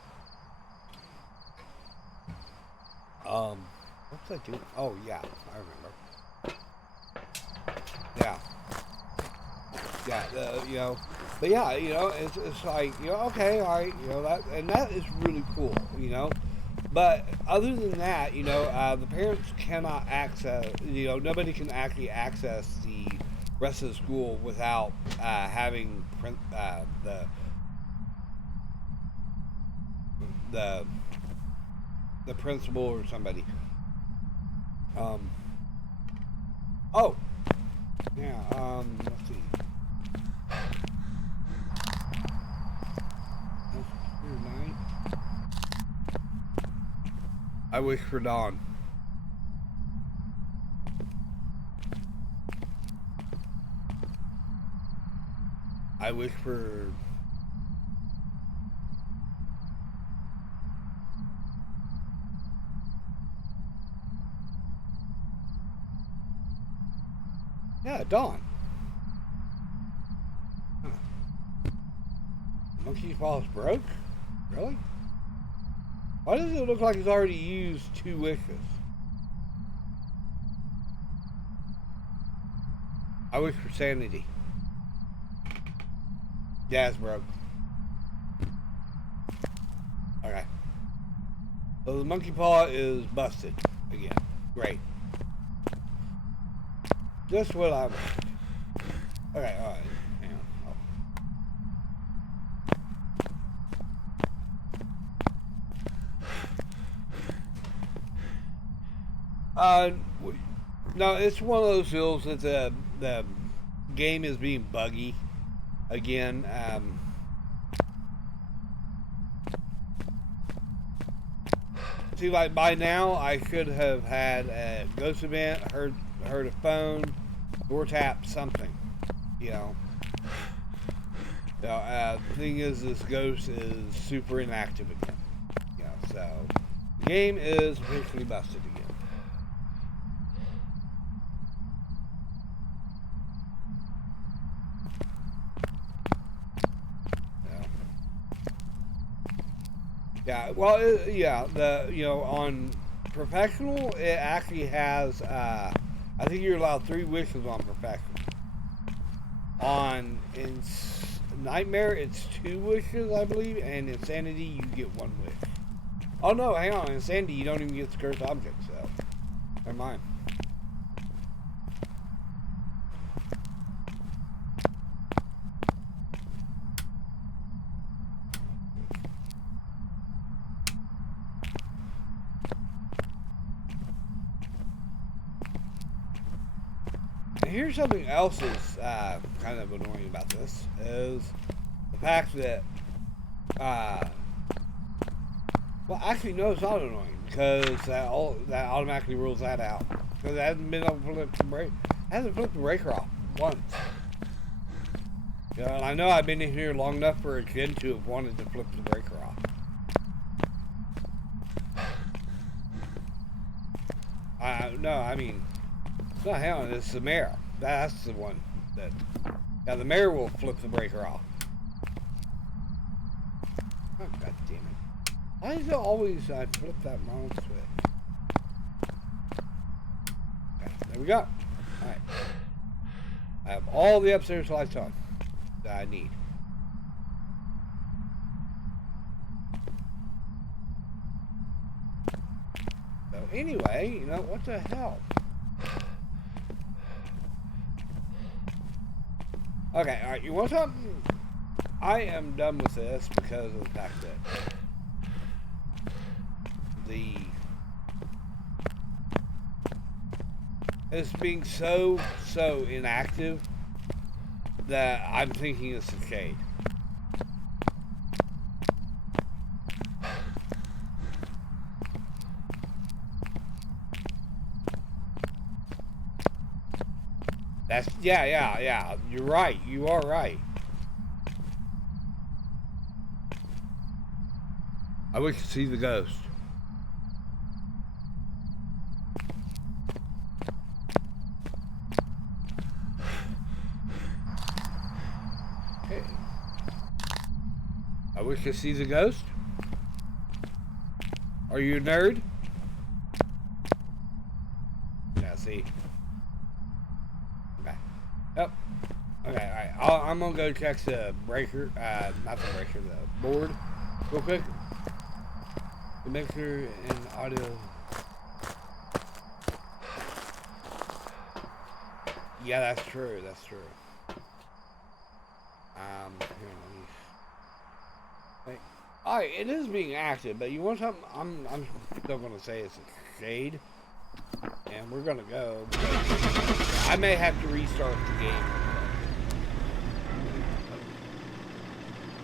What's that do? Oh, yeah, I remember. Yeah. Yeah, but yeah, it's like, okay, all right, that is really cool, But other than that, the parents cannot access, nobody can actually access the rest of the school without having the principal or somebody. Oh, yeah, let's see. I wish for dawn. I wish for dawn. Huh. Monkey's paws broke? Really? Why does it look like it's already used 2 wishes? I wish for sanity. Yeah, it's broke. Okay. So the monkey paw is busted again. Great. Just what I wanted. Okay, alright. Hang on. No, it's one of those deals that the game is being buggy again. See, like by now, I should have had a ghost event, heard a phone, door tap, something. You know. The thing is, this ghost is super inactive again. You know, so the game is officially busted again. Yeah, well, on professional, it actually has, I think you're allowed 3 wishes on professional. On Nightmare, it's 2 wishes, I believe, and Insanity, you get 1 wish. Oh no, hang on, Insanity, you don't even get the cursed object, so, never mind. Here's something else that's kind of annoying about this is the fact that, well, actually, no, it's not annoying because that automatically rules that out because it hasn't been able to flip the breaker off once. You know, and I know I've been in here long enough for a Gen to have wanted to flip the breaker off. No, I mean. No, hang on, it's the mayor. That's the one that... Yeah, the mayor will flip the breaker off. Oh, god damn it. Why is it always I flip that wrong switch? Okay, there we go. Alright. I have all the upstairs lights on that I need. So anyway, you know, what the hell? Okay, alright, you want something? I am done with this because of the fact that it's being so inactive that I'm thinking it's a shade. That's, yeah. You're right. You are right. I wish to see the ghost. Hey. I wish to see the ghost. Are you a nerd? Yeah, see. Yep. Okay, alright. I'm gonna go check the breaker, not the breaker, the board, real quick. The mixer and audio. Yeah, that's true. Here, wait. Alright, it is being active, but you want something? I'm still gonna say it's a shade. And we're gonna go. I may have to restart the game.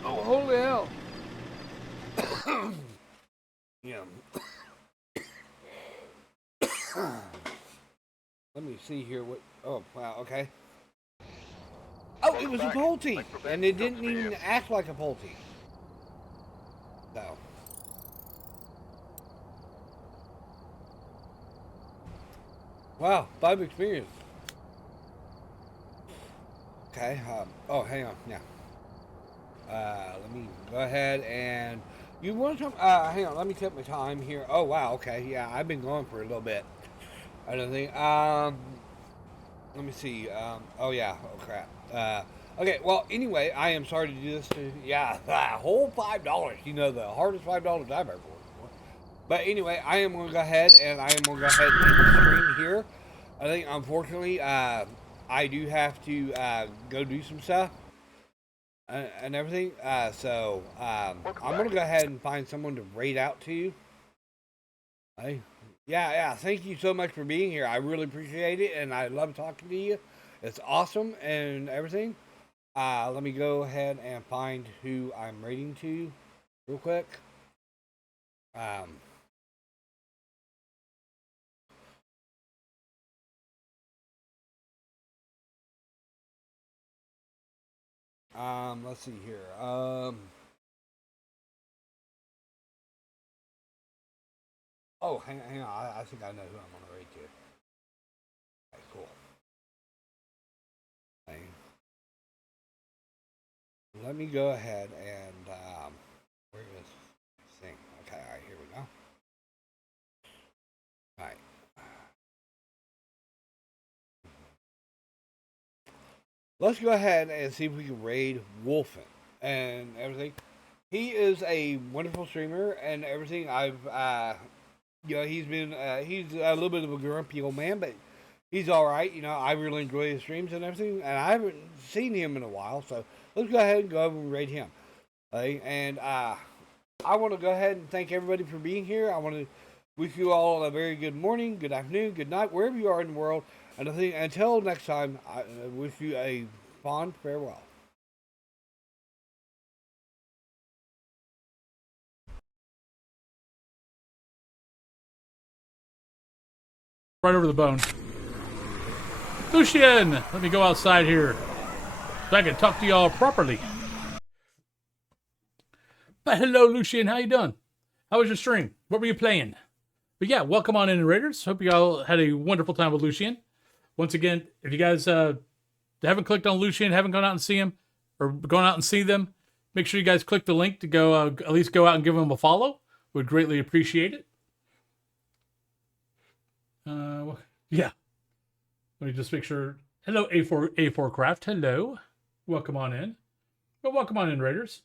Oh, holy hell! Yeah. Let me see here. What? Oh, wow. Okay. Oh, it was a Pulte, and it didn't even act like a Pulte. No. Wow, 5 experience. Okay, oh, hang on, yeah. Let me go ahead and... You want some... hang on, let me check my time here. Oh, wow, okay, yeah, I've been going for a little bit. I don't think, let me see, oh, yeah, oh, crap. Okay, well, anyway, I am sorry to do this to yeah, that whole $5. You know, the hardest $5 I've ever worked for. But anyway, I am going to go ahead and I am going to go ahead and end the stream here. I think, unfortunately, I do have to go do some stuff and everything. So I'm going to go ahead and find someone to raid out to. Hey, yeah. Thank you so much for being here. I really appreciate it, and I love talking to you. It's awesome and everything. Let me go ahead and find who I'm rating to real quick. Let's see here. Oh, hang on. I think I know who I'm gonna rate to. Okay, cool. Hang. Let me go ahead and where is this thing? Okay, all right, here we go. All right. Let's go ahead and see if we can raid Wolfen and everything. He is a wonderful streamer and everything. He's a little bit of a grumpy old man, but he's all right. I really enjoy his streams and everything, and I haven't seen him in a while, so let's go ahead and go over and raid him. And I want to go ahead and thank everybody for being here. I want to wish you all a very good morning, good afternoon, good night, wherever you are in the world. And I think until next time, I wish you a fond farewell. Right over the bone. Lucien, let me go outside here so I can talk to y'all properly. But hello, Lucien. How you doing? How was your stream? What were you playing? But yeah, welcome on in, Raiders. Hope you all had a wonderful time with Lucien. Once again, if you guys haven't clicked on Lucien, haven't gone out and see him, or gone out and see them, make sure you guys click the link to go at least go out and give them a follow. Would greatly appreciate it. Yeah. Let me just make sure. Hello, A4 Craft. Hello. Welcome on in. Well, welcome on in, Raiders.